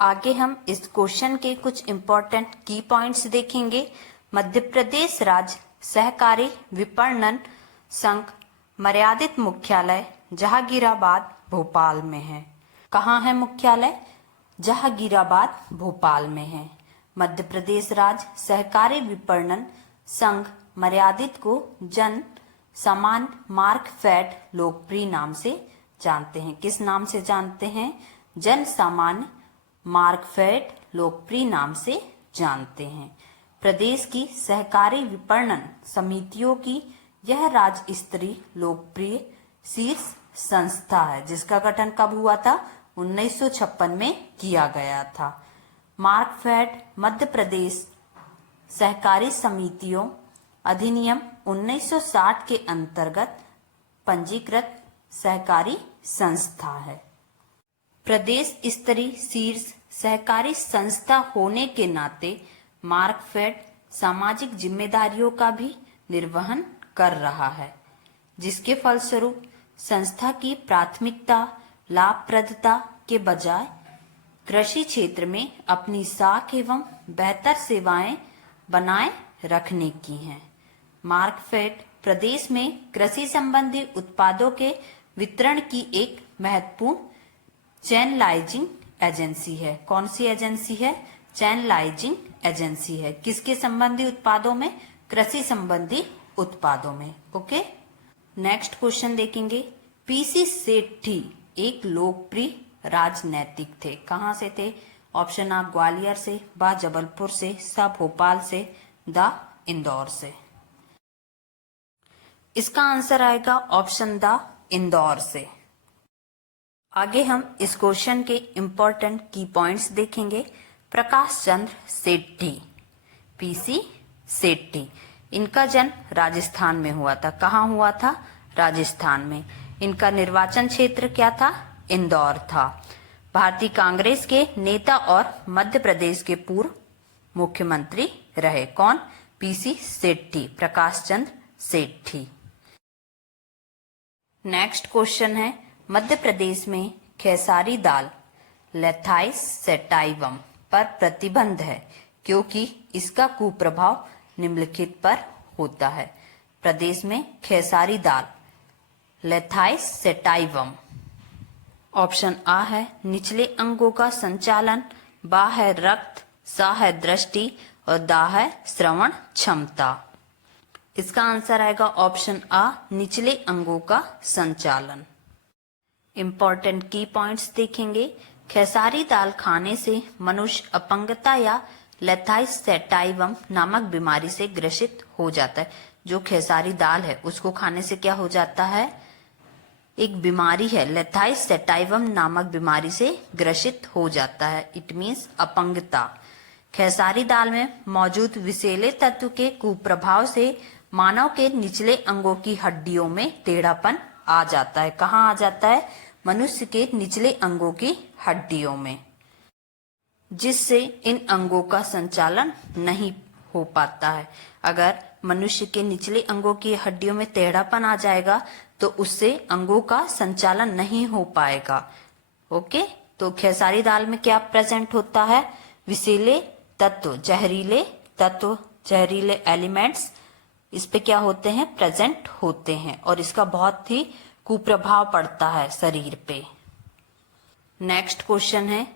आगे हम इस क्वेश्चन के कुछ इंपॉर्टेंट की पॉइंट्स देखेंगे। मध्य प्रदेश राज्य सहकारी विपणन संघ मर्यादित मुख्यालय जहांगीराबाद भोपाल में है। कहाँ है मुख्यालय? जहांगीराबाद भोपाल में है। मध्य प्रदेश राज्य सहकारी विपणन संघ मर्यादित को जन सामान्य मार्कफेड लोकप्रिय नाम से जानते हैं। किस नाम से जानते हैं? जन सामान्य मार्कफेड लोकप्रिय नाम से जानते हैं। प्रदेश की सहकारी विपणन समितियों की यह राज्य स्तरीय लोकप्रिय शीर्ष संस्था है, जिसका गठन कब हुआ था? 1956 में किया गया था। मार्कफेड मध्य प्रदेश सहकारी समितियों अधिनियम 1960 के अंतर्गत पंजीकृत सहकारी संस्था है। प्रदेश स्तरीय शीर्ष सहकारी संस्था होने के नाते मार्कफेड सामाजिक जिम्मेदारियों का भी निर्वहन कर रहा है, जिसके फलस्वरूप संस्था की प्राथमिकता लाभप्रदता के बजाय कृषि क्षेत्र में अपनी साख एवं बेहतर सेवाएं बनाए रखने की हैं। मार्कफेड प्रदेश में कृषि संबंधी उत्पादों के वितरण की एक महत्वपूर्ण चैनलाइजिंग एजेंसी है। कौन सी एजेंसी है? चैनलाइजिंग एजेंसी है। किसके संबंधी उत्पादों में? कृषि संबंधी उत्पादों में। ओके, नेक्स्ट क्वेश्चन देखेंगे। पीसी सेठी एक लोकप्रिय राजनीतिक थे। कहां से थे? ऑप्शन आ ग्वालियर से, बा जबलपुर से, सा भोपाल से, द इंदौर से। इसका आंसर आएगा ऑप्शन द इंदौर से। आगे हम इस क्वेश्चन के इंपॉर्टेंट की पॉइंट्स देखेंगे। प्रकाश चंद्र सेठी, पीसी सेठी, इनका जन्म राजस्थान में हुआ था। कहाँ हुआ था? राजस्थान में। इनका निर्वाचन क्षेत्र क्या था? इंदौर था। भारतीय कांग्रेस के नेता और मध्य प्रदेश के पूर्व मुख्यमंत्री रहे। कौन? पीसी सेठी, प्रकाश चंद्र सेठी। नेक्स्ट क्वेश्चन है, मध्य प्रदेश में खेसारी दाल लेथाइस सैटाइवम पर प्रतिबंध है क्योंकि इसका कुप्रभाव निम्नलिखित पर होता है। प्रदेश में खेसारी दाल लेथाइस सैटाइवम। ऑप्शन आ है निचले अंगों का संचालन, बा है रक्त, सा है दृष्टि और दा है श्रवण क्षमता। इसका आंसर आएगा ऑप्शन आ निचले अंगों का संचालन। इंपॉर्टेंट की पॉइंट्स देखेंगे। खेसारी दाल खाने से मनुष्य अपंगता या लेथाइस सैटाइवम नामक बीमारी से ग्रसित हो जाता है। जो खेसारी दाल है उसको खाने से क्या हो जाता है? एक बीमारी है, लेथाइस सैटाइवम नामक बीमारी से ग्रसित हो जाता है। इट मीन्स अपंगता। खेसारी दाल में मौजूद विषैले तत्व के कुप्रभाव से मानव के निचले अंगों की हड्डियों में टेढ़ापन आ जाता है। कहाँ आ जाता है? मनुष्य के निचले अंगों की हड्डियों में, जिससे इन अंगों का संचालन नहीं हो पाता है। अगर मनुष्य के निचले अंगों की हड्डियों में टेढ़ापन आ जाएगा तो उससे अंगों का संचालन नहीं हो पाएगा। ओके, तो खेसारी दाल में क्या प्रेजेंट होता है? विषैले तत्व, जहरीले तत्व, जहरीले एलिमेंट्स इस पे क्या होते हैं? प्रेजेंट होते हैं और इसका बहुत ही कुप्रभाव पड़ता है शरीर पे। नेक्स्ट क्वेश्चन है,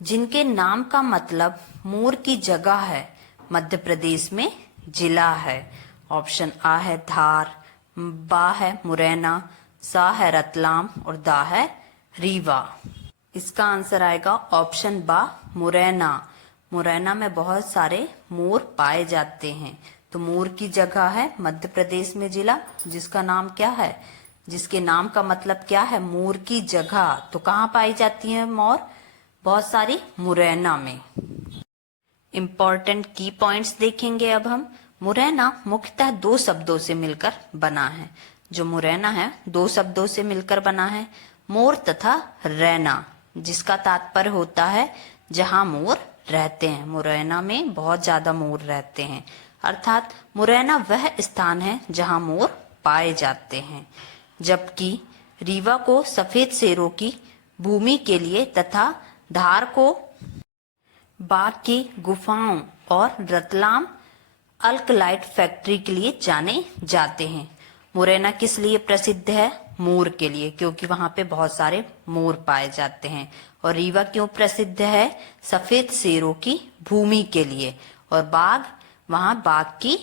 जिनके नाम का मतलब मोर की जगह है मध्य प्रदेश में जिला है। ऑप्शन आ है धार, बा है मुरैना, सा है रतलाम और दा है रीवा। इसका आंसर आएगा ऑप्शन बा मुरैना। मुरैना में बहुत सारे मोर पाए जाते हैं, तो मोर की जगह है मध्य प्रदेश में जिला, जिसका नाम क्या है? जिसके नाम का मतलब क्या है? मोर की जगह। तो कहाँ पाई जाती है मोर? बहुत सारी मुरैना में। इंपॉर्टेंट की पॉइंट्स देखेंगे अब हम। मुरैना मुख्यतः दो शब्दों से मिलकर बना है। जो मुरैना है दो शब्दों से मिलकर बना है, मोर तथा रैना, जिसका तात्पर्य होता है जहां मोर रहते हैं। मुरैना में बहुत ज्यादा मोर रहते हैं, अर्थात मुरैना वह स्थान है जहां मोर पाए जाते हैं। जबकि रीवा को सफेद शेरों की भूमि के लिए तथा धार को बाघ की गुफाओं और रतलाम अल्कलाइट फैक्ट्री के लिए जाने जाते हैं। मुरैना किस लिए प्रसिद्ध है? मोर के लिए, क्योंकि वहां पे बहुत सारे मोर पाए जाते हैं। और रीवा क्यों प्रसिद्ध है? सफेद शेरों की भूमि के लिए। और बाघ, वहां बाघ की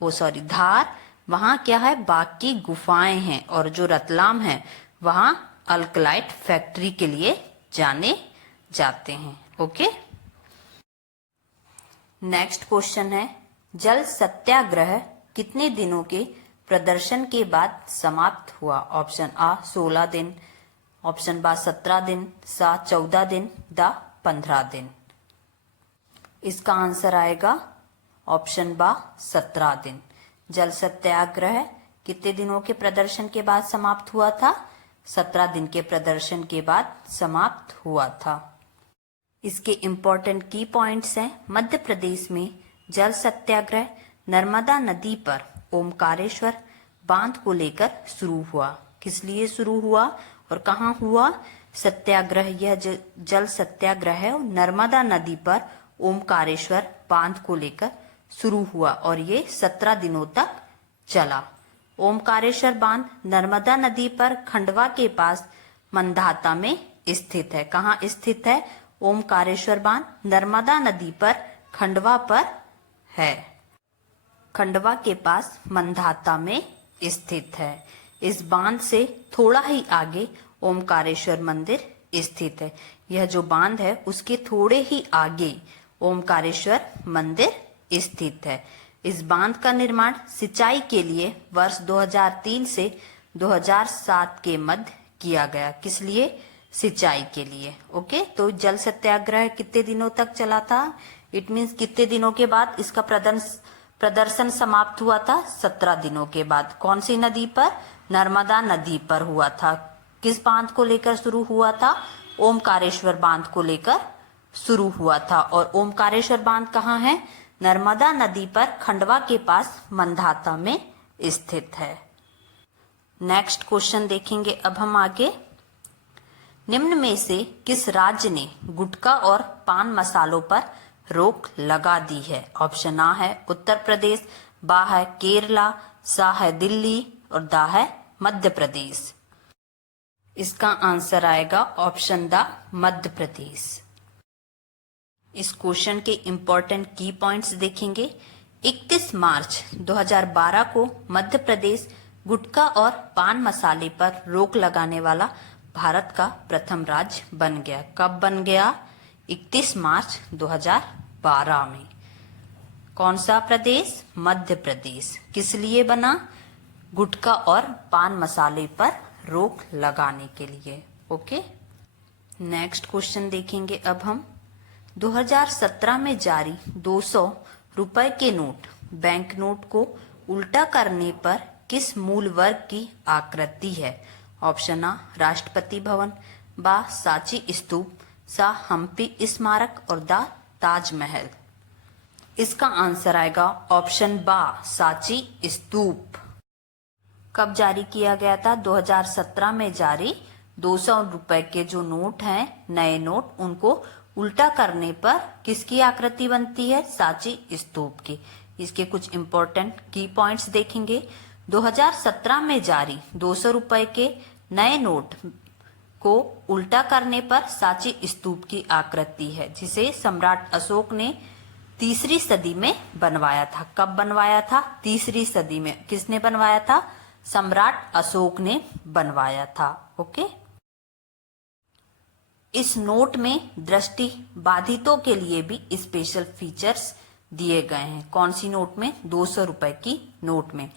धार, वहां क्या है? बाघ की गुफाएं हैं। और जो रतलाम है वहां अल्कलाइट फैक्ट्री के लिए जाने जाते हैं। ओके, नेक्स्ट क्वेश्चन है, जल सत्याग्रह कितने दिनों के प्रदर्शन के बाद समाप्त हुआ? ऑप्शन आ 16 दिन, ऑप्शन बा 17 दिन, सा 14 दिन, दा 15 दिन। इसका आंसर आएगा ऑप्शन बा 17 दिन। जल सत्याग्रह कितने दिनों के प्रदर्शन के बाद समाप्त हुआ था? 17 दिन के प्रदर्शन के बाद समाप्त हुआ था। इसके इम्पोर्टेंट की पॉइंट्स हैं। मध्य प्रदेश में जल सत्याग्रह नर्मदा नदी पर ओमकारेश्वर बांध को लेकर शुरू हुआ। किस लिए शुरू हुआ और कहाँ हुआ सत्याग्रह? यह जल सत्याग्रह है नर्मदा नदी पर ओमकारेश्वर बांध को लेकर शुरू हुआ और ये 17 दिनों तक चला। ओमकारेश्वर बांध नर्मदा नदी पर खंडवा के पास मंधाता में स्थित है। कहाँ स्थित है? ओमकारेश्वर बांध नर्मदा नदी पर खंडवा पर है। खंडवा के पास मंधाता में स्थित है। इस बांध से थोड़ा ही आगे ओमकारेश्वर मंदिर स्थित है। यह जो बांध है उसके थोड़े ही आगे ओमकारेश्वर मंदिर स्थित है। इस बांध का निर्माण सिंचाई के लिए वर्ष 2003 से 2007 के मध्य किया गया। किस लिए? सिंचाई के लिए। ओके, तो जल सत्याग्रह कितने दिनों तक चला था? इट मीन्स कितने दिनों के बाद इसका प्रदर्शन समाप्त हुआ था? 17 दिनों के बाद। कौन सी नदी पर? नर्मदा नदी पर हुआ था। किस बांध को लेकर शुरू हुआ था? ओमकारेश्वर बांध को लेकर शुरू हुआ था। और ओमकारेश्वर बांध कहाँ है? नर्मदा नदी पर खंडवा के पास मंधाता में स्थित है। नेक्स्ट क्वेश्चन देखेंगे अब हम आगे। निम्न में से किस राज्य ने गुटखा और पान मसालों पर रोक लगा दी है? ऑप्शन आ है उत्तर प्रदेश, बा है केरला, सा है दिल्ली और दा है मध्य प्रदेश। इसका आंसर आएगा ऑप्शन द मध्य प्रदेश। इस क्वेश्चन के इंपॉर्टेंट की पॉइंट्स देखेंगे। 31 मार्च 2012 को मध्य प्रदेश गुटखा और पान मसाले पर रोक लगाने वाला भारत का प्रथम राज्य बन गया। कब बन गया? 31 मार्च 2012 में। कौन सा प्रदेश? मध्य प्रदेश। किस लिए बना? गुटखा और पान मसाले पर रोक लगाने के लिए। ओके, नेक्स्ट क्वेश्चन देखेंगे अब हम। 2017 में जारी 200 रुपए के नोट, बैंक नोट को उल्टा करने पर किस मूल वर्ग की आकृति है? ऑप्शन आ राष्ट्रपति भवन, बा सांची स्तूप, सा हम्पी स्मारक और दा ताजमहल। इसका आंसर आएगा ऑप्शन बा सांची स्तूप। कब जारी किया गया था? 2017 में जारी 200 रुपए के जो नोट हैं, नए नोट, उनको उल्टा करने पर किसकी आकृति बनती है? सांची स्तूप की। इसके कुछ इंपॉर्टेंट की पॉइंट्स देखेंगे। 2017 में जारी 200 रुपए के नए नोट को उल्टा करने पर सांची स्तूप की आकृति है, जिसे सम्राट अशोक ने 3री सदी में बनवाया था। कब बनवाया था? 3री सदी में। किसने बनवाया था? सम्राट अशोक ने बनवाया था। ओके, इस नोट में दृष्टि बाधितों के लिए भी स्पेशल फीचर्स दिए गए हैं। कौन सी नोट में? 200 रुपए की नोट में,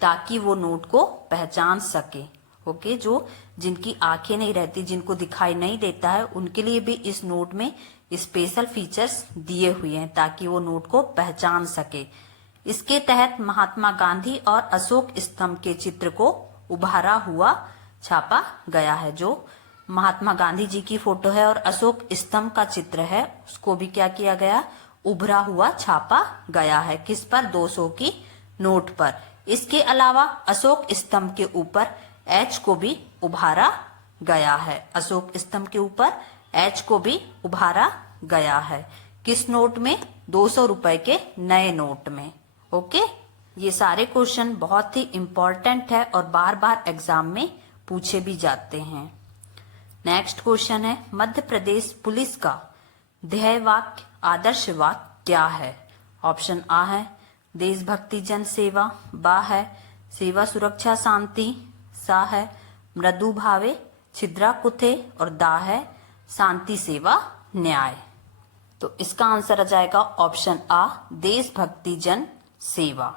ताकि वो नोट को पहचान सके। ओके, जो जिनकी आंखें नहीं रहती, जिनको दिखाई नहीं देता है, उनके लिए भी इस नोट में स्पेशल फीचर्स दिए हुए हैं, ताकि वो नोट को पहचान सके। इसके तहत महात्मा गांधी और अशोक स्तंभ के चित्र को उभारा हुआ छापा गया है। जो महात्मा गांधी जी की फोटो है और अशोक स्तंभ का चित्र है, उसको भी क्या किया गया? उभरा हुआ छापा गया है। किस पर? 200 की नोट पर। इसके अलावा अशोक स्तंभ के ऊपर एच को भी उभारा गया है। अशोक स्तंभ के ऊपर एच को भी उभारा गया है। किस नोट में? 200 रुपए के नए नोट में। ओके, ये सारे क्वेश्चन बहुत ही इंपॉर्टेंट है और बार बार एग्जाम में पूछे भी जाते हैं। नेक्स्ट क्वेश्चन है, मध्य प्रदेश पुलिस का ध्येय वाक्य, आदर्श वाक्य क्या है? ऑप्शन आ है देशभक्ति जन सेवा, बा है सेवा सुरक्षा शांति, सा है मृदु भावे छिद्रा कुथे और दा है शांति सेवा न्याय। तो इसका आंसर आ जाएगा ऑप्शन आ देशभक्ति जन सेवा।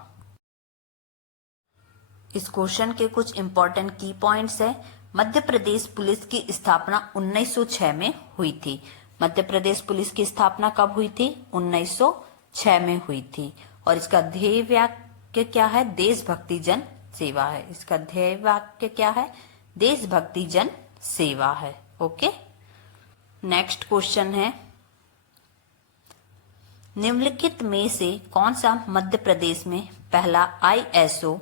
इस क्वेश्चन के कुछ इंपॉर्टेंट की पॉइंट्स है। मध्य प्रदेश पुलिस की स्थापना 1906 में हुई थी। मध्य प्रदेश पुलिस की स्थापना कब हुई थी? 1906 में हुई थी। और इसका ध्येय वाक्य क्या है? देशभक्ति जन सेवा है। इसका ध्येय वाक्य क्या है? देशभक्ति जन सेवा है। ओके, नेक्स्ट क्वेश्चन है, निम्नलिखित में से कौन सा मध्य प्रदेश में पहला ISO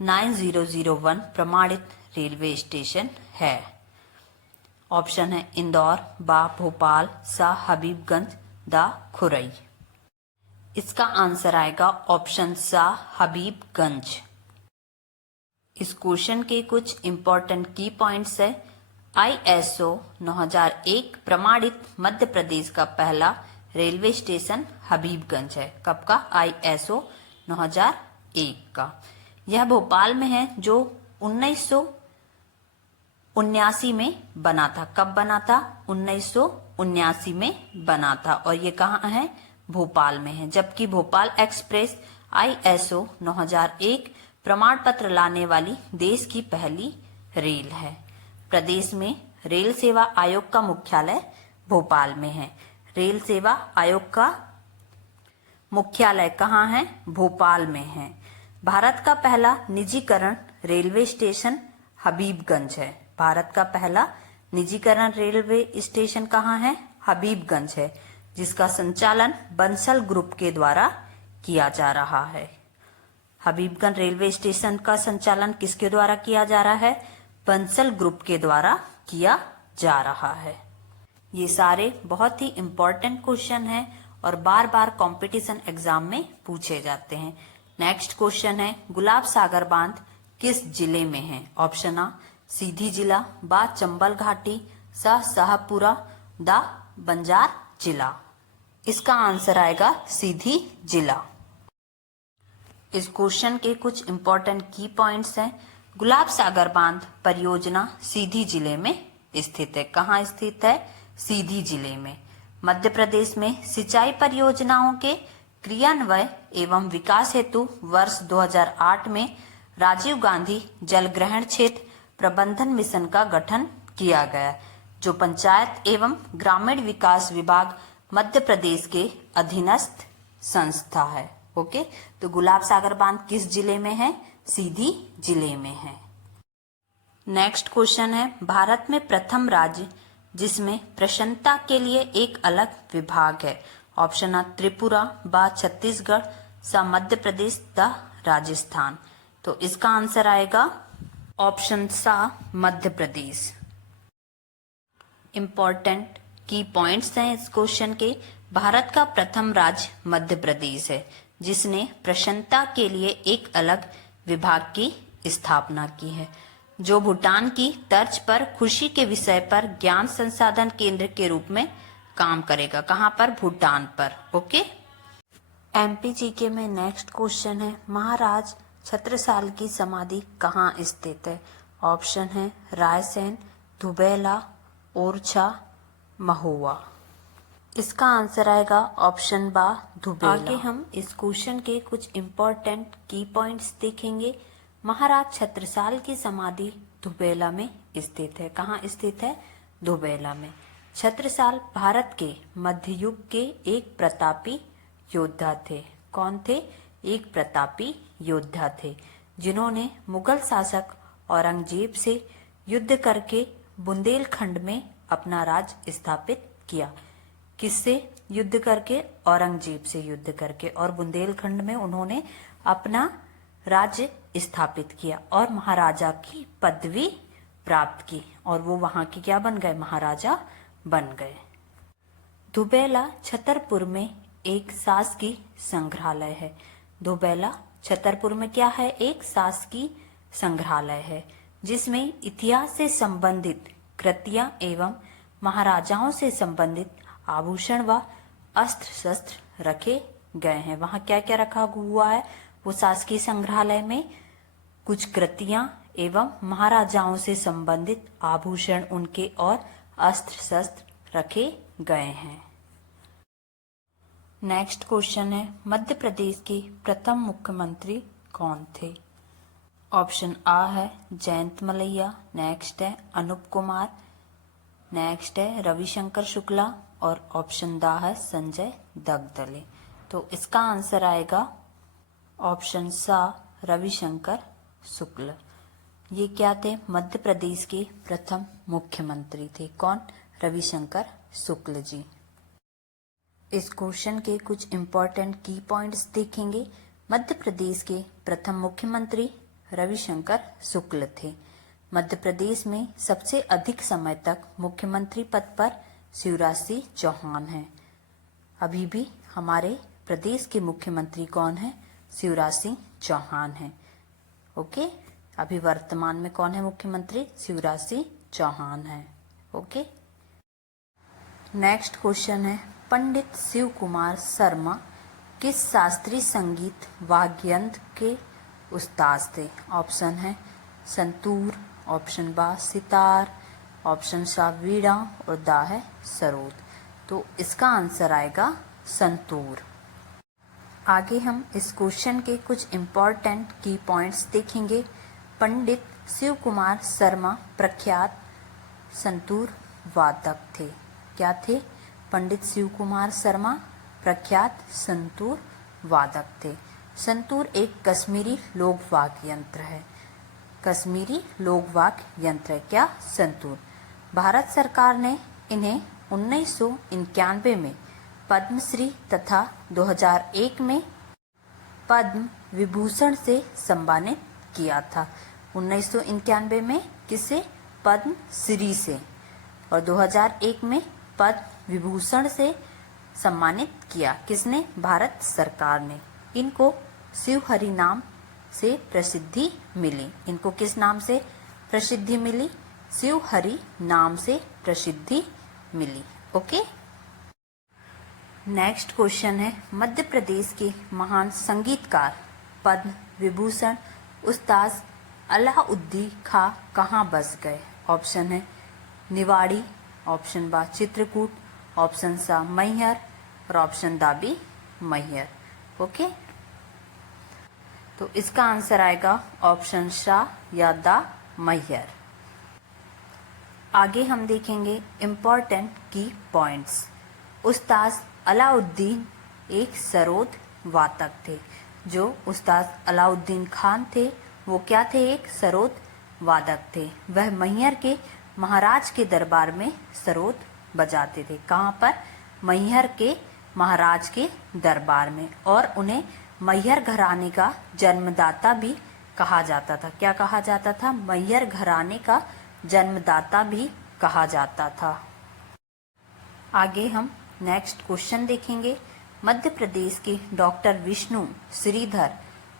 9001 प्रमाणित रेलवे स्टेशन है? ऑप्शन है इंदौर, बा भोपाल, सा हबीबगंज, दा खुरई। इसका आंसर आएगा ऑप्शन सा हबीबगंज। इस क्वेश्चन के कुछ इंपॉर्टेंट की पॉइंट्स है। ISO 9001 प्रमाणित मध्य प्रदेश का पहला रेलवे स्टेशन हबीबगंज है। कब का? ISO 9001 का। यह भोपाल में है, जो 1979 में बना था। कब बना था? 1979 में बना था। और ये कहाँ है? भोपाल में है। जबकि भोपाल एक्सप्रेस ISO 9001 प्रमाण पत्र लाने वाली देश की पहली रेल है। प्रदेश में रेल सेवा आयोग का मुख्यालय भोपाल में है। रेल सेवा आयोग का मुख्यालय कहाँ है? भोपाल में है। भारत का पहला निजीकरण रेलवे स्टेशन हबीबगंज है। भारत का पहला निजीकरण रेलवे स्टेशन कहाँ है? हबीबगंज है, जिसका संचालन बंसल ग्रुप के द्वारा किया जा रहा है। हबीबगंज रेलवे स्टेशन का संचालन किसके द्वारा किया जा रहा है? बंसल ग्रुप के द्वारा किया जा रहा है। ये सारे बहुत ही इम्पोर्टेंट क्वेश्चन हैं और बार बार कंपटीशन एग्जाम में पूछे जाते हैं। नेक्स्ट क्वेश्चन है, गुलाब सागर बांध किस जिले में है? ऑप्शन आ सीधी जिला, बा चंबल घाटी, सा शाहपुरा, दा बंजार जिला। इसका आंसर आएगा सीधी जिला। इस क्वेश्चन के कुछ इंपॉर्टेंट की पॉइंट्स हैं। गुलाब सागर बांध परियोजना सीधी जिले में स्थित है। कहाँ स्थित है? सीधी जिले में। मध्य प्रदेश में सिंचाई परियोजनाओं के क्रियान्वयन एवं विकास हेतु वर्ष 2008 में राजीव गांधी जल ग्रहण क्षेत्र प्रबंधन मिशन का गठन किया गया, जो पंचायत एवं ग्रामीण विकास विभाग मध्य प्रदेश के अधीनस्थ संस्था है। ओके, तो गुलाब सागर बांध किस जिले में है? सीधी जिले में है। नेक्स्ट क्वेश्चन है, भारत में प्रथम राज्य जिसमें प्रसन्नता के लिए एक अलग विभाग है। ऑप्शन आ त्रिपुरा, बा छत्तीसगढ़, सा मध्य प्रदेश, द राजस्थान। तो इसका आंसर आएगा ऑप्शन सा मध्य प्रदेश। इंपॉर्टेंट की पॉइंट्स हैं इस क्वेश्चन के। भारत का प्रथम राज्य मध्य प्रदेश है, जिसने प्रसन्नता के लिए एक अलग विभाग की स्थापना की है, जो भूटान की तर्ज पर खुशी के विषय पर ज्ञान संसाधन केंद्र के रूप में काम करेगा। कहाँ पर? भूटान पर। ओके। MPGK में नेक्स्ट क्वेश्चन है, महाराज छत्रसाल की समाधि कहाँ स्थित है? ऑप्शन है रायसेन, धुबेला, ओरछा, महुआ। इसका आंसर आएगा ऑप्शन बा धुबेला। आगे हम इस क्वेश्चन के कुछ इंपॉर्टेंट की पॉइंट्स देखेंगे। महाराज छत्रसाल की समाधि धुबेला में स्थित है। कहाँ स्थित है? धुबेला में। छत्रसाल भारत के मध्य युग के एक प्रतापी योद्धा थे। कौन थे? एक प्रतापी योद्धा थे, जिन्होंने मुगल शासक औरंगजेब से युद्ध करके बुंदेलखंड में अपना राज स्थापित किया। किससे युद्ध करके? औरंगजेब से युद्ध करके। और बुंदेलखंड में उन्होंने अपना राज्य स्थापित किया और महाराजा की पदवी प्राप्त की, और वो वहां के क्या बन गए? महाराजा बन गए। धुबेला छतरपुर में एक शासकीय संग्रहालय है। धुबेला छतरपुर में क्या है? एक शासकीय संग्रहालय है, जिसमें इतिहास से संबंधित कृतियां एवं महाराजाओं से संबंधित आभूषण व अस्त्र शस्त्र रखे गए हैं। वहां क्या क्या रखा हुआ है? वो शासकीय संग्रहालय में कुछ कृतियां एवं महाराजाओं से संबंधित आभूषण उनके और अस्त्र शस्त्र रखे गए हैं। नेक्स्ट क्वेश्चन है, मध्य प्रदेश के प्रथम मुख्यमंत्री कौन थे? ऑप्शन आ है जयंत मलैया, नेक्स्ट है अनूप कुमार, नेक्स्ट है रविशंकर शुक्ला, और ऑप्शन दा है संजय दगदले। तो इसका आंसर आएगा ऑप्शन सा रविशंकर शुक्ल। ये क्या थे? मध्य प्रदेश के प्रथम मुख्यमंत्री थे। कौन? रविशंकर शुक्ल जी। इस क्वेश्चन के कुछ इंपॉर्टेंट की पॉइंट्स देखेंगे। मध्य प्रदेश के प्रथम मुख्यमंत्री रविशंकर शुक्ल थे। मध्य प्रदेश में सबसे अधिक समय तक मुख्यमंत्री पद पर शिवराज सिंह चौहान हैं। अभी भी हमारे प्रदेश के मुख्यमंत्री कौन है? शिवराज सिंह चौहान हैं। ओके, अभी वर्तमान में कौन है मुख्यमंत्री? शिवराज सिंह चौहान है। ओके। नेक्स्ट क्वेश्चन है, पंडित शिव कुमार शर्मा किस शास्त्रीय संगीत वाद्ययंत्र के उस्ताद थे? ऑप्शन है संतूर, ऑप्शन बा सितार, ऑप्शन सा वीणा और दा है सरोद। तो इसका आंसर आएगा संतूर। आगे हम इस क्वेश्चन के कुछ इम्पोर्टेंट की पॉइंट्स देखेंगे। पंडित शिव कुमार शर्मा प्रख्यात संतूर वादक थे। क्या थे? पंडित शिव कुमार शर्मा प्रख्यात संतूर वादक थे। संतूर एक कश्मीरी लोक वाद्य यंत्र है। कश्मीरी लोक वाद्य यंत्र है क्या? संतूर। भारत सरकार ने इन्हें 1991 में पद्मश्री तथा 2001 में पद्म विभूषण से सम्मानित किया था। 1991 में किसे? पद्मश्री से, और 2001 में पद्म विभूषण से सम्मानित किया। किसने? भारत सरकार ने। इनको शिवहरि नाम से प्रसिद्धि मिली। इनको किस नाम से प्रसिद्धि मिली? शिवहरि नाम से प्रसिद्धि मिली। ओके। नेक्स्ट क्वेश्चन है, मध्य प्रदेश के महान संगीतकार पद्म विभूषण उस्ताद अलाउद्दीन खां कहाँ बस गए? ऑप्शन है निवाड़ी, ऑप्शन बा चित्रकूट, ऑप्शन सा मैहर और ऑप्शन दा भी मैहर। ओके। तो इसका आंसर आएगा ऑप्शन सा या दा मैहर। आगे हम देखेंगे इम्पोर्टेंट की पॉइंट्स। उस्ताद अलाउद्दीन एक सरोद वादक थे। जो उस्ताद अलाउद्दीन खान थे वो क्या थे? एक सरोद वादक थे। वह मैहर के महाराज के दरबार में सरोद बजाते थे। कहाँ पर? मैहर के महाराज के दरबार में। और उन्हें मैहर घराने का जन्मदाता भी कहा जाता था। क्या कहा जाता था? मैहर घराने का जन्मदाता भी कहा जाता था। आगे हम नेक्स्ट क्वेश्चन देखेंगे। मध्य प्रदेश के डॉक्टर विष्णु श्रीधर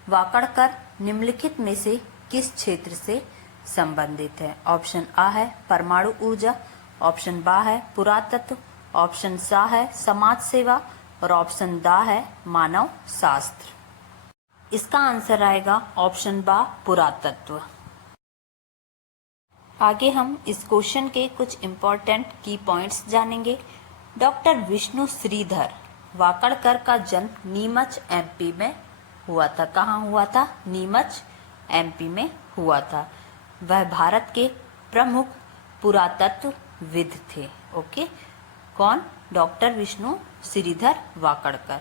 वाकड़कर निम्नलिखित में से किस क्षेत्र से संबंधित है? ऑप्शन आ है परमाणु ऊर्जा, ऑप्शन बा है पुरातत्व, ऑप्शन सा है समाज सेवा और ऑप्शन दा है मानव शास्त्र। इसका आंसर आएगा ऑप्शन बा पुरातत्व। आगे हम इस क्वेश्चन के कुछ इम्पोर्टेंट की पॉइंट्स जानेंगे। डॉक्टर विष्णु श्रीधर वाकड़कर का जन्म नीमच एमपी में हुआ था। कहाँ हुआ था? नीमच एमपी में हुआ था। वह भारत के प्रमुख पुरातत्वविद थे। ओके। कौन? डॉक्टर विष्णु श्रीधर वाकड़कर।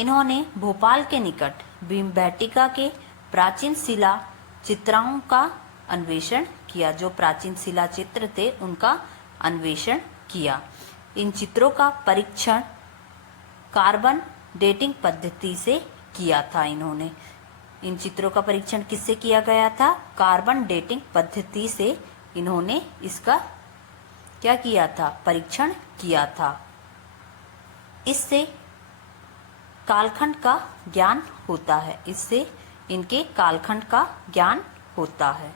इन्होंने भोपाल के निकट भीमबेटका के प्राचीन शिला चित्रों का अन्वेषण किया। जो प्राचीन शिला चित्र थे उनका अन्वेषण किया। इन चित्रों का परीक्षण कार्बन डेटिंग पद्धति से किया था। इन्होंने इन चित्रों का परीक्षण किससे किया गया था? कार्बन डेटिंग पद्धति से इन्होंने इसका क्या किया था? परीक्षण किया था। इससे कालखंड का ज्ञान होता है। इससे इनके कालखंड का ज्ञान होता है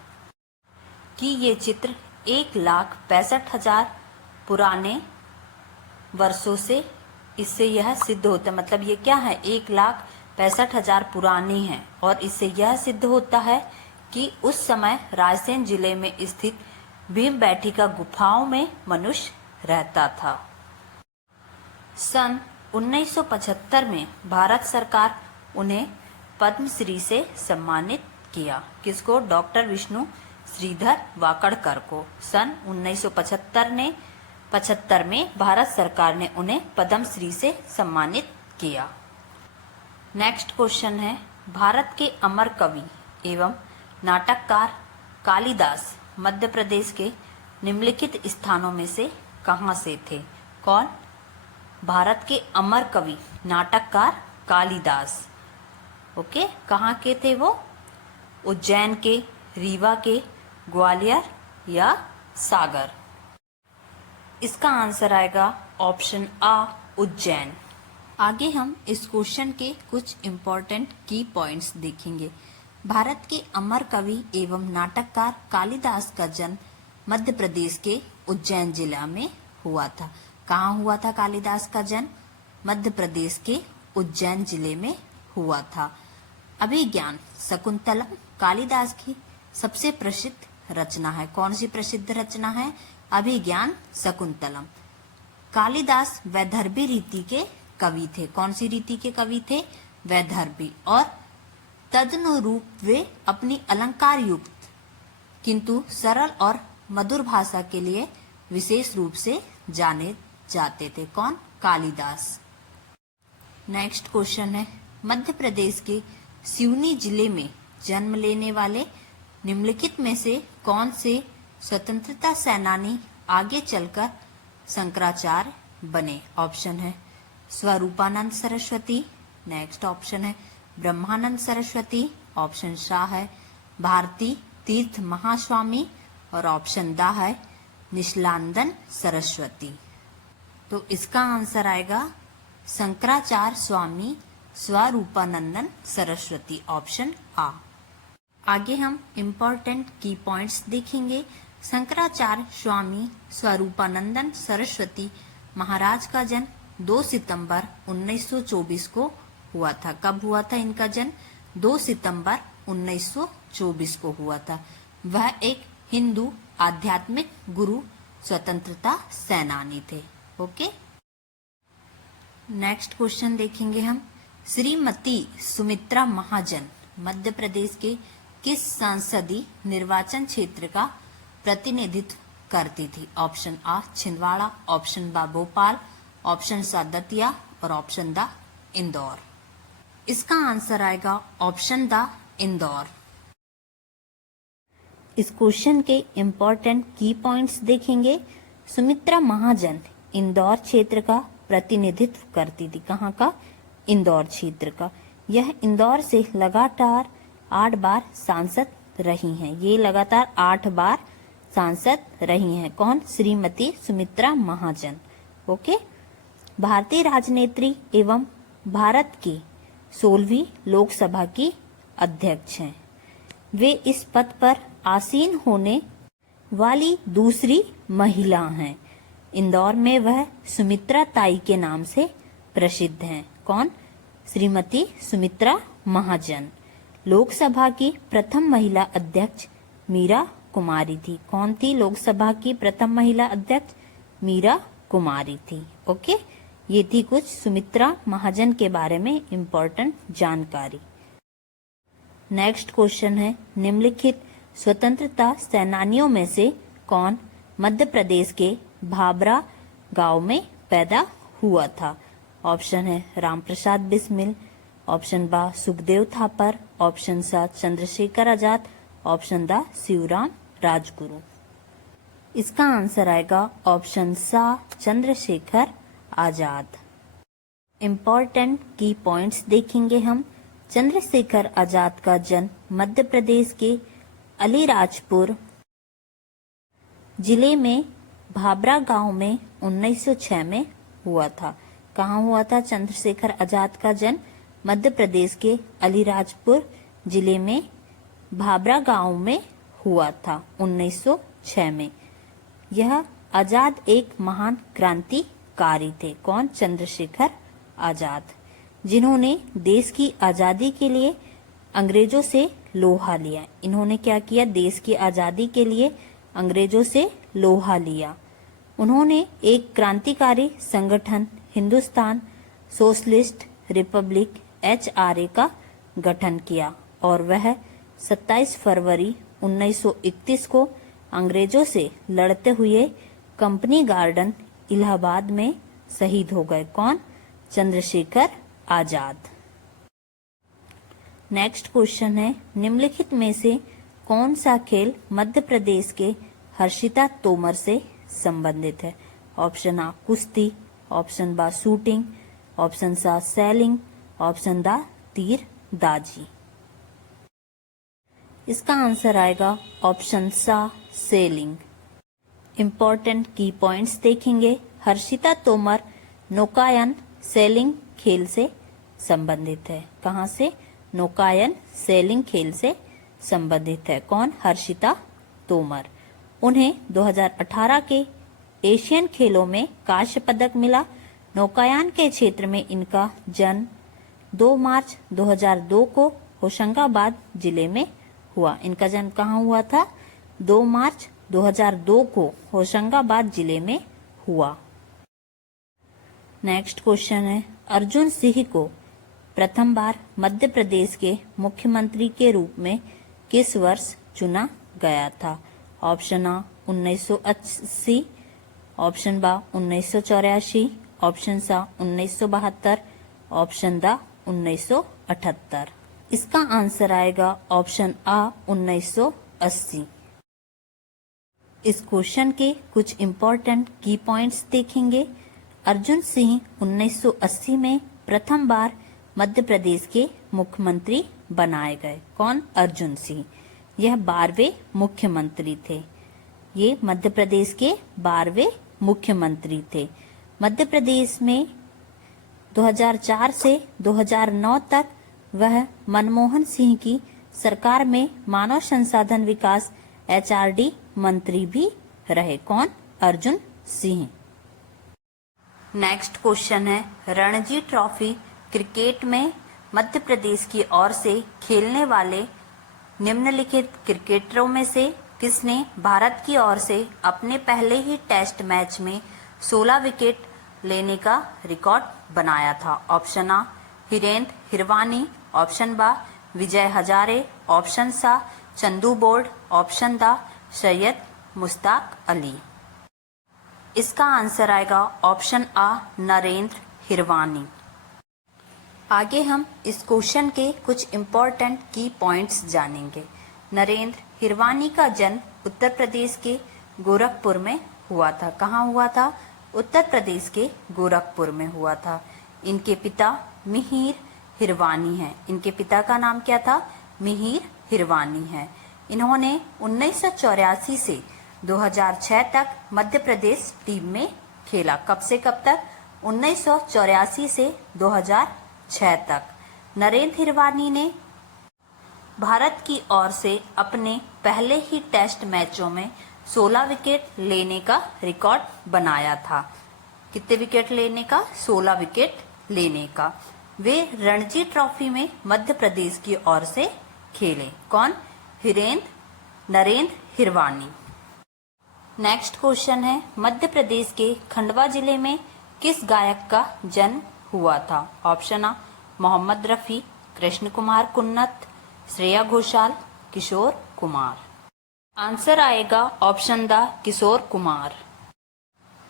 कि ये चित्र 1,65,000 पुराने वर्षों से इससे यह सिद्ध होता है। मतलब ये क्या है? 1,65,000 पुरानी है। और इससे यह सिद्ध होता है कि उस समय रायसेन जिले में स्थित भीमबेटका गुफाओं में मनुष्य रहता था। सन 1975 में भारत सरकार उन्हें पद्मश्री से सम्मानित किया। किसको? डॉक्टर विष्णु श्रीधर वाकड़कर को। सन 1975 में भारत सरकार ने उन्हें पद्मश्री से सम्मानित किया। नेक्स्ट क्वेश्चन है, भारत के अमर कवि एवं नाटककार कालिदास मध्य प्रदेश के निम्नलिखित स्थानों में से कहाँ से थे? कौन? भारत के अमर कवि नाटककार कालिदास। ओके। कहाँ के थे वो? उज्जैन के, रीवा के, ग्वालियर या सागर। इसका आंसर आएगा ऑप्शन आ उज्जैन। आगे हम इस क्वेश्चन के कुछ इम्पोर्टेंट की पॉइंट्स देखेंगे। भारत के अमर कवि एवं नाटककार कालिदास का जन्म मध्य प्रदेश के उज्जैन जिला में हुआ था। कहाँ हुआ था कालिदास का जन्म? मध्य प्रदेश के उज्जैन जिले में हुआ था। अभिज्ञान शकुंतलम कालिदास की सबसे प्रसिद्ध रचना है। कौन सी प्रसिद्ध रचना है? अभिज्ञान शकुंतलम। कालिदास वैदर्भी रीति के कवि थे। कौन सी रीति के कवि थे? वैदर्भी। और तदनुरूप वे अपनी अलंकार युक्त किंतु सरल और मधुर भाषा के लिए विशेष रूप से जाने जाते थे। कौन? कालिदास। नेक्स्ट क्वेश्चन है, मध्य प्रदेश के सिवनी जिले में जन्म लेने वाले निम्नलिखित में से कौन से स्वतंत्रता सेनानी आगे चलकर शंकराचार्य बने? ऑप्शन है स्वरूपानंद सरस्वती, नेक्स्ट ऑप्शन है ब्रह्मानंद सरस्वती, ऑप्शन शाह है भारती तीर्थ महास्वामी और ऑप्शन दा है निशलानंदन सरस्वती। तो इसका आंसर आएगा शंकराचार्य स्वामी स्वरूपानंदन सरस्वती, ऑप्शन आ। आगे हम इम्पोर्टेंट की पॉइंट्स देखेंगे। शंकराचार्य स्वामी स्वरूपानंदन सरस्वती महाराज का जन्म 2 सितंबर 1924 को हुआ था। कब हुआ था इनका जन्म? 2 सितंबर 1924 को हुआ था। वह एक हिंदू आध्यात्मिक गुरु स्वतंत्रता सेनानी थे। ओके, नेक्स्ट क्वेश्चन देखेंगे हम। श्रीमती सुमित्रा महाजन मध्य प्रदेश के किस संसदीय निर्वाचन क्षेत्र का प्रतिनिधित्व करती थी? ऑप्शन आ छिंदवाड़ा, ऑप्शन बा भोपाल, ऑप्शन सा दतिया और ऑप्शन दा इंदौर। इसका आंसर आएगा ऑप्शन दा इंदौर। इस क्वेश्चन के इम्पोर्टेंट की पॉइंट्स देखेंगे। सुमित्रा महाजन इंदौर क्षेत्र का प्रतिनिधित्व करती थी। कहाँ का? इंदौर क्षेत्र का। यह इंदौर से लगातार 8 बार सांसद रही हैं। ये लगातार 8 बार सांसद रही हैं। कौन? श्रीमती सुमित्रा महाजन। ओके, भारतीय राजनेत्री एवं भारत की 16वीं लोकसभा की अध्यक्ष हैं। वे इस पद पर आसीन होने वाली दूसरी महिला हैं। इंदौर में वह सुमित्रा ताई के नाम से प्रसिद्ध हैं। कौन? श्रीमती सुमित्रा महाजन। लोकसभा की प्रथम महिला अध्यक्ष मीरा कुमारी थी। कौन थी लोकसभा की प्रथम महिला अध्यक्ष? मीरा कुमारी थी। ओके, ये थी कुछ सुमित्रा महाजन के बारे में इम्पोर्टेंट जानकारी। नेक्स्ट क्वेश्चन है, निम्नलिखित स्वतंत्रता सेनानियों में से कौन मध्य प्रदेश के भाबरा गांव में पैदा हुआ था? ऑप्शन है रामप्रसाद बिस्मिल, ऑप्शन बा सुखदेव थापर, ऑप्शन सा चंद्रशेखर आजाद, ऑप्शन दा शिवराम राजगुरु। इसका आंसर आएगा ऑप्शन सा चंद्रशेखर आजाद। इम्पोर्टेंट की पॉइंट्स देखेंगे हम। चंद्रशेखर आजाद का जन्म मध्य प्रदेश के अलीराजपुर जिले में भाबरा गांव में 1906 में हुआ था। कहाँ हुआ था चंद्रशेखर आजाद का जन्म? मध्य प्रदेश के अलीराजपुर जिले में भाबरा गांव में हुआ था 1906 में। यह आजाद एक महान क्रांतिकारी थे। कौन? चंद्रशेखर आजाद, जिन्होंने देश की आजादी के लिए अंग्रेजों से लोहा लिया। इन्होंने क्या किया? देश की आजादी के लिए अंग्रेजों से लोहा लिया। उन्होंने एक क्रांतिकारी संगठन हिंदुस्तान सोशलिस्ट रिपब्लिक HRA का गठन किया और वह 27 फरवरी 1931 को अंग्रेजों से लड़ते हुए कंपनी गार्डन इलाहाबाद में शहीद हो गए। कौन? चंद्रशेखर आजाद। नेक्स्ट क्वेश्चन है, निम्नलिखित में से कौन सा खेल मध्य प्रदेश के हर्षिता तोमर से संबंधित है? ऑप्शन आ कुश्ती, ऑप्शन बा शूटिंग, ऑप्शन सा सेलिंग, ऑप्शन दा तीरंदाजी। इसका आंसर आएगा ऑप्शन सा सेलिंग। इम्पोर्टेंट की पॉइंट्स देखेंगे। हर्षिता तोमर नौकायन सेलिंग खेल से संबंधित है। कहाँ से? नौकायन सेलिंग खेल से संबंधित है। कौन? हर्षिता तोमर। उन्हें 2018 के एशियन खेलों में कांस्य पदक मिला। नौकायान के क्षेत्र में इनका जन्म 2 मार्च 2002 को होशंगाबाद जिले में हुआ। इनका जन्म कहाँ हुआ था? 2 मार्च 2002 को होशंगाबाद जिले में हुआ। नेक्स्ट क्वेश्चन है, अर्जुन सिंह को प्रथम बार मध्य प्रदेश के मुख्यमंत्री के रूप में किस वर्ष चुना गया था? ऑप्शन आ 1980, ऑप्शन बा 1984, ऑप्शन सा 1972, ऑप्शन दा 1978। इसका आंसर आएगा ऑप्शन आ 1980। इस क्वेश्चन के कुछ इम्पोर्टेंट की पॉइंट्स देखेंगे। अर्जुन सिंह 1980 में प्रथम बार मध्य प्रदेश के मुख्यमंत्री बनाए गए। कौन? अर्जुन सिंह। यह 12वें मुख्यमंत्री थे। ये मध्य प्रदेश के 12वें मुख्यमंत्री थे। मध्य प्रदेश में 2004 से 2009 तक वह मनमोहन सिंह की सरकार में मानव संसाधन विकास HRD मंत्री भी रहे। कौन? अर्जुन सिंह। नेक्स्ट क्वेश्चन है, रणजी ट्रॉफी क्रिकेट में मध्य प्रदेश की ओर से खेलने वाले निम्नलिखित क्रिकेटरों में से किसने भारत की ओर से अपने पहले ही टेस्ट मैच में 16 विकेट लेने का रिकॉर्ड बनाया था? ऑप्शन आ हीरेंद्र हिरवानी, ऑप्शन बा विजय हजारे, ऑप्शन सा चंदू बोर्ड, ऑप्शन दा सैयद मुश्ताक अली। इसका आंसर आएगा ऑप्शन आ नरेंद्र हिरवानी। आगे हम इस क्वेश्चन के कुछ इम्पोर्टेंट की पॉइंट्स जानेंगे। नरेंद्र हिरवानी का जन्म उत्तर प्रदेश के गोरखपुर में हुआ था। कहाँ हुआ था? उत्तर प्रदेश के गोरखपुर में हुआ था। इनके पिता मिहिर हिरवानी हैं। इनके पिता का नाम क्या था? मिहिर हिरवानी है। इन्होंने 1984 से 2006 तक मध्य प्रदेश टीम में खेला। कब से कब तक? 1984 से 2006 तक। नरेंद्र हिरवानी ने भारत की ओर से अपने पहले ही टेस्ट मैचों में 16 विकेट लेने का रिकॉर्ड बनाया था। कितने विकेट लेने का? 16 विकेट लेने का। वे रणजी ट्रॉफी में मध्य प्रदेश की ओर से खेले। कौन? नरेंद्र हिरवानी। नेक्स्ट क्वेश्चन है, मध्य प्रदेश के खंडवा जिले में किस गायक का जन्म हुआ था? ऑप्शन आ मोहम्मद रफी, कृष्ण कुमार कुन्नत, श्रेया घोषाल, किशोर कुमार। आंसर आएगा ऑप्शन दा किशोर कुमार।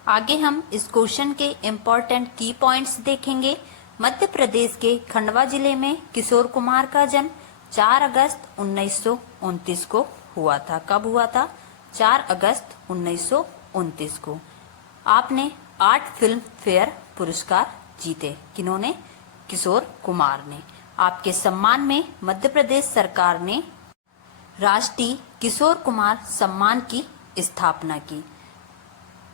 आगे हम इस क्वेश्चन के इम्पोर्टेंट की पॉइंट्स देखेंगे। मध्य प्रदेश के खंडवा जिले में किशोर कुमार का जन्म 4 अगस्त 1929 को हुआ था। कब हुआ था? 4 अगस्त 1929 को। आपने 8 फिल्म फेयर पुरस्कार जीते। किन्होंने? किशोर कुमार ने। आपके सम्मान में मध्य प्रदेश सरकार ने राष्ट्रीय किशोर कुमार सम्मान की स्थापना की।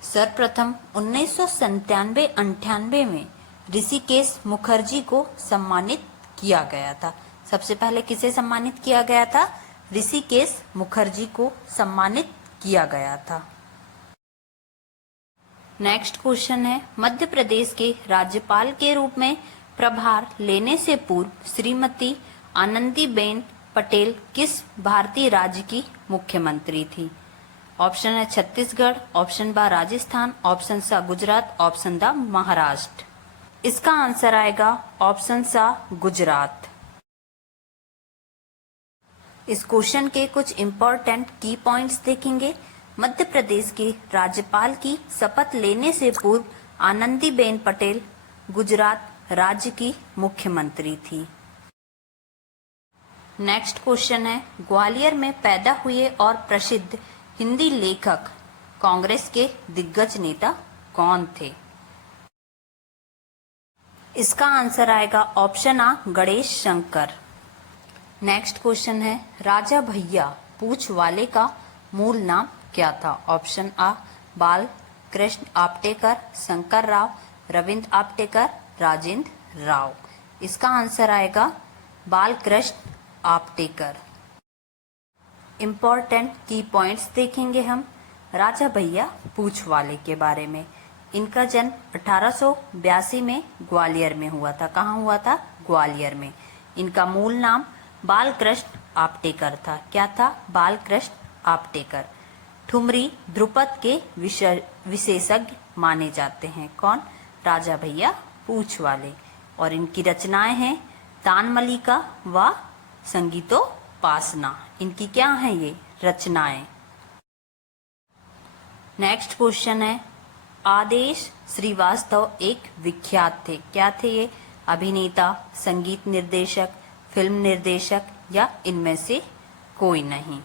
सर्वप्रथम 1997-98 में ऋषिकेश मुखर्जी को सम्मानित किया गया था। सबसे पहले किसे सम्मानित किया गया था? ऋषिकेश मुखर्जी को सम्मानित किया गया था। नेक्स्ट क्वेश्चन है, मध्य प्रदेश के राज्यपाल के रूप में प्रभार लेने से पूर्व श्रीमती आनंदीबेन पटेल किस भारतीय राज्य की मुख्यमंत्री थी? ऑप्शन है छत्तीसगढ़, ऑप्शन बा राजस्थान, ऑप्शन सा गुजरात, ऑप्शन दा महाराष्ट्र। इसका आंसर आएगा ऑप्शन सा गुजरात। इस क्वेश्चन के कुछ इम्पोर्टेंट की पॉइंट्स देखेंगे। मध्य प्रदेश के राज्यपाल की शपथ लेने से पूर्व आनंदीबेन पटेल गुजरात राज्य की मुख्यमंत्री थी। नेक्स्ट क्वेश्चन है, ग्वालियर में पैदा हुए और प्रसिद्ध हिंदी लेखक कांग्रेस के दिग्गज नेता कौन थे? इसका आंसर आएगा ऑप्शन आ गणेश शंकर। नेक्स्ट क्वेश्चन है, राजा भैया पूछ वाले का मूल नाम क्या था? ऑप्शन आ बाल कृष्ण आप्टेकर, शंकर राव, रविंद्र आप्टेकर, राजेंद्र राव। इसका आंसर आएगा बालकृष्ण आप्टेकर। इम्पोर्टेंट की पॉइंट्स देखेंगे हम राजा भैया पूछवाले के बारे में। इनका जन्म 1882 में ग्वालियर में हुआ था। कहाँ हुआ था? ग्वालियर में। इनका मूल नाम बालकृष्ण आप्टेकर था। क्या था? बालकृष्ण आप्टेकर। ठुमरी ध्रुपद के विशेषज्ञ माने जाते हैं। कौन? राजा भैया पूछवाले। और इनकी रचनाएं हैं तान मल्लिका व संगीतोपासना। इनकी क्या है ये रचनाएं? नेक्स्ट क्वेश्चन है, आदेश श्रीवास्तव एक विख्यात थे। क्या थे ये? अभिनेता, संगीत निर्देशक, फिल्म निर्देशक या इनमें से कोई नहीं।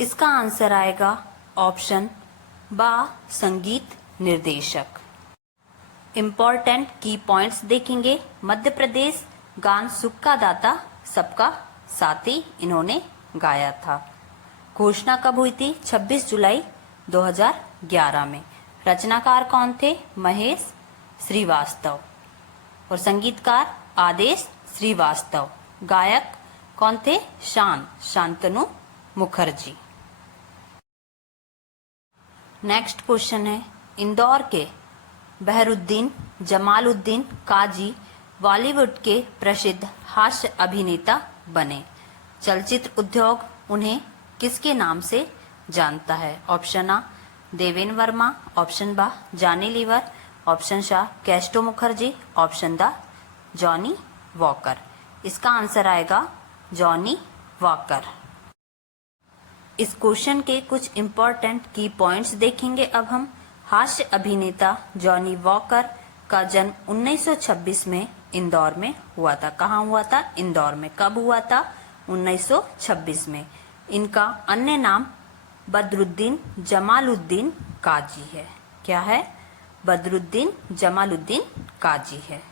इसका आंसर आएगा ऑप्शन बा, संगीत निर्देशक। इम्पोर्टेंट की पॉइंट्स देखेंगे। मध्य प्रदेश गान सुख का दाता सबका साथी इन्होंने गाया था। घोषणा कब हुई थी? 26 जुलाई 2011 में। रचनाकार कौन थे? महेश श्रीवास्तव। और संगीतकार आदेश श्रीवास्तव। गायक कौन थे? शांतनु मुखर्जी। नेक्स्ट क्वेश्चन है, इंदौर के बहरुद्दीन जमालुद्दीन काजी बॉलीवुड के प्रसिद्ध हास्य अभिनेता बने। चलचित्र उद्योग उन्हें किसके नाम से जानता है? ऑप्शन आ देवेन वर्मा, ऑप्शन बा जॉनी लीवर, ऑप्शन सा कैस्टो मुखर्जी, ऑप्शन द जॉनी वॉकर। इसका आंसर आएगा जॉनी वॉकर। इस क्वेश्चन के कुछ इम्पोर्टेंट की पॉइंट्स देखेंगे अब हम। हास्य अभिनेता जॉनी वॉकर का जन्म 1926 में इंदौर में हुआ था। कहाँ हुआ था? इंदौर में। कब हुआ था? 1926 में। इनका अन्य नाम बदरुद्दीन जमालुद्दीन काजी है। क्या है? बदरुद्दीन जमालुद्दीन काजी है।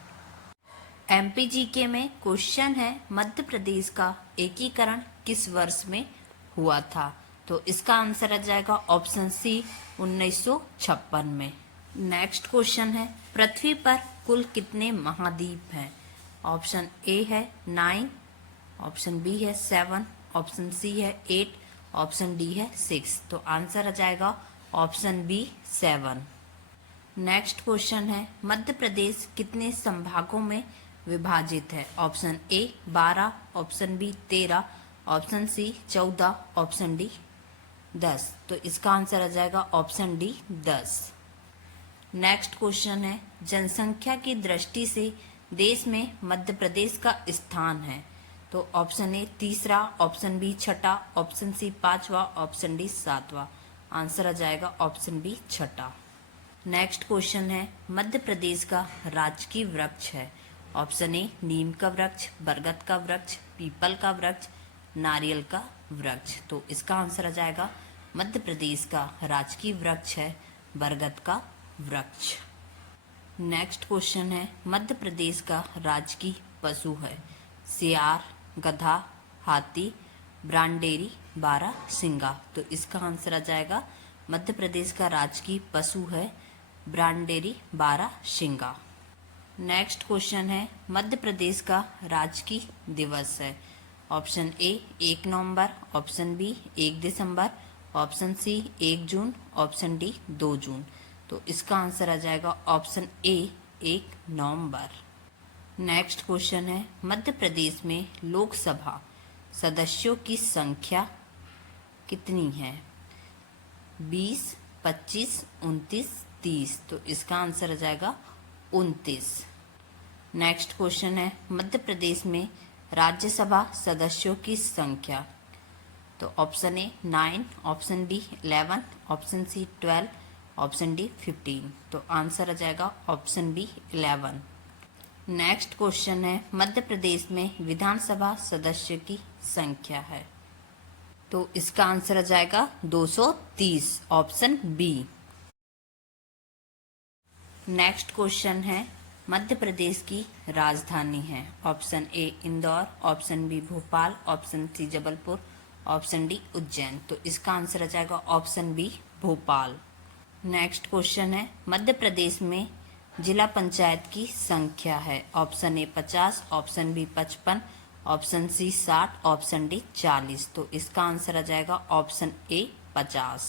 एमपीजीके में क्वेश्चन है, मध्य प्रदेश का एकीकरण किस वर्ष में हुआ था? तो इसका आंसर आ जाएगा ऑप्शन सी, 1956 में। नेक्स्ट क्वेश्चन है, पृथ्वी पर कुल कितने महाद्वीप हैं? ऑप्शन ए है 9, ऑप्शन बी है 7, ऑप्शन सी है 8, ऑप्शन डी है 6। तो आंसर आ जाएगा ऑप्शन बी 7। नेक्स्ट क्वेश्चन है, मध्य प्रदेश कितने संभागों में विभाजित है? Option A 12, option B 13, option C 14, option D 10। तो इसका आंसर आ जाएगा ऑप्शन डी 10। नेक्स्ट क्वेश्चन है, जनसंख्या की दृष्टि से देश में मध्य प्रदेश का स्थान है? तो option A 3, option B 6, option C 5, option D 7। Answer आ जाएगा ऑप्शन बी 6। नेक्स्ट क्वेश्चन है, मध्य प्रदेश का राजकीय वृक्ष है? ऑप्शन ए नीम का वृक्ष, बरगद का वृक्ष, पीपल का वृक्ष, नारियल का वृक्ष। तो इसका आंसर आ जाएगा मध्य प्रदेश का राजकीय वृक्ष है बरगद का वृक्ष। नेक्स्ट क्वेश्चन है, मध्य प्रदेश का राजकीय पशु है? सियार, गधा, हाथी, ब्रांडेरी, बारहसिंगा। तो इसका आंसर आ जाएगा मध्य प्रदेश का राजकीय पशु है ब्रांडेरी बारहसिंगा। नेक्स्ट क्वेश्चन है, मध्य प्रदेश का राजकीय दिवस है? ऑप्शन ए 1 नवंबर, ऑप्शन बी 1 दिसंबर, ऑप्शन सी 1 जून, ऑप्शन डी 2 जून। तो इसका आंसर आ जाएगा ऑप्शन ए 1 नवंबर। नेक्स्ट क्वेश्चन है, मध्य प्रदेश में लोकसभा सदस्यों की संख्या कितनी है? 20, 25, 29, 30। तो इसका आंसर आ जाएगा 29। नेक्स्ट क्वेश्चन है, मध्य प्रदेश में राज्यसभा सदस्यों की संख्या? तो option A 9, option B 11, option C 12, option D 15। तो आंसर आ जाएगा ऑप्शन बी 11। नेक्स्ट क्वेश्चन है, मध्य प्रदेश में विधानसभा सदस्य की संख्या है? तो इसका आंसर आ जाएगा 230, ऑप्शन बी। नेक्स्ट क्वेश्चन है, मध्य प्रदेश की राजधानी है? Option A Indore, option B Bhopal, option C Jabalpur, option D Ujjain. तो इसका आंसर आ जाएगा option B Bhopal. Next question है, मध्य प्रदेश में जिला पंचायत की संख्या है? Option A 50, option B 55, option C 60, option D 40। तो इसका आंसर आ जाएगा ऑप्शन ए 50।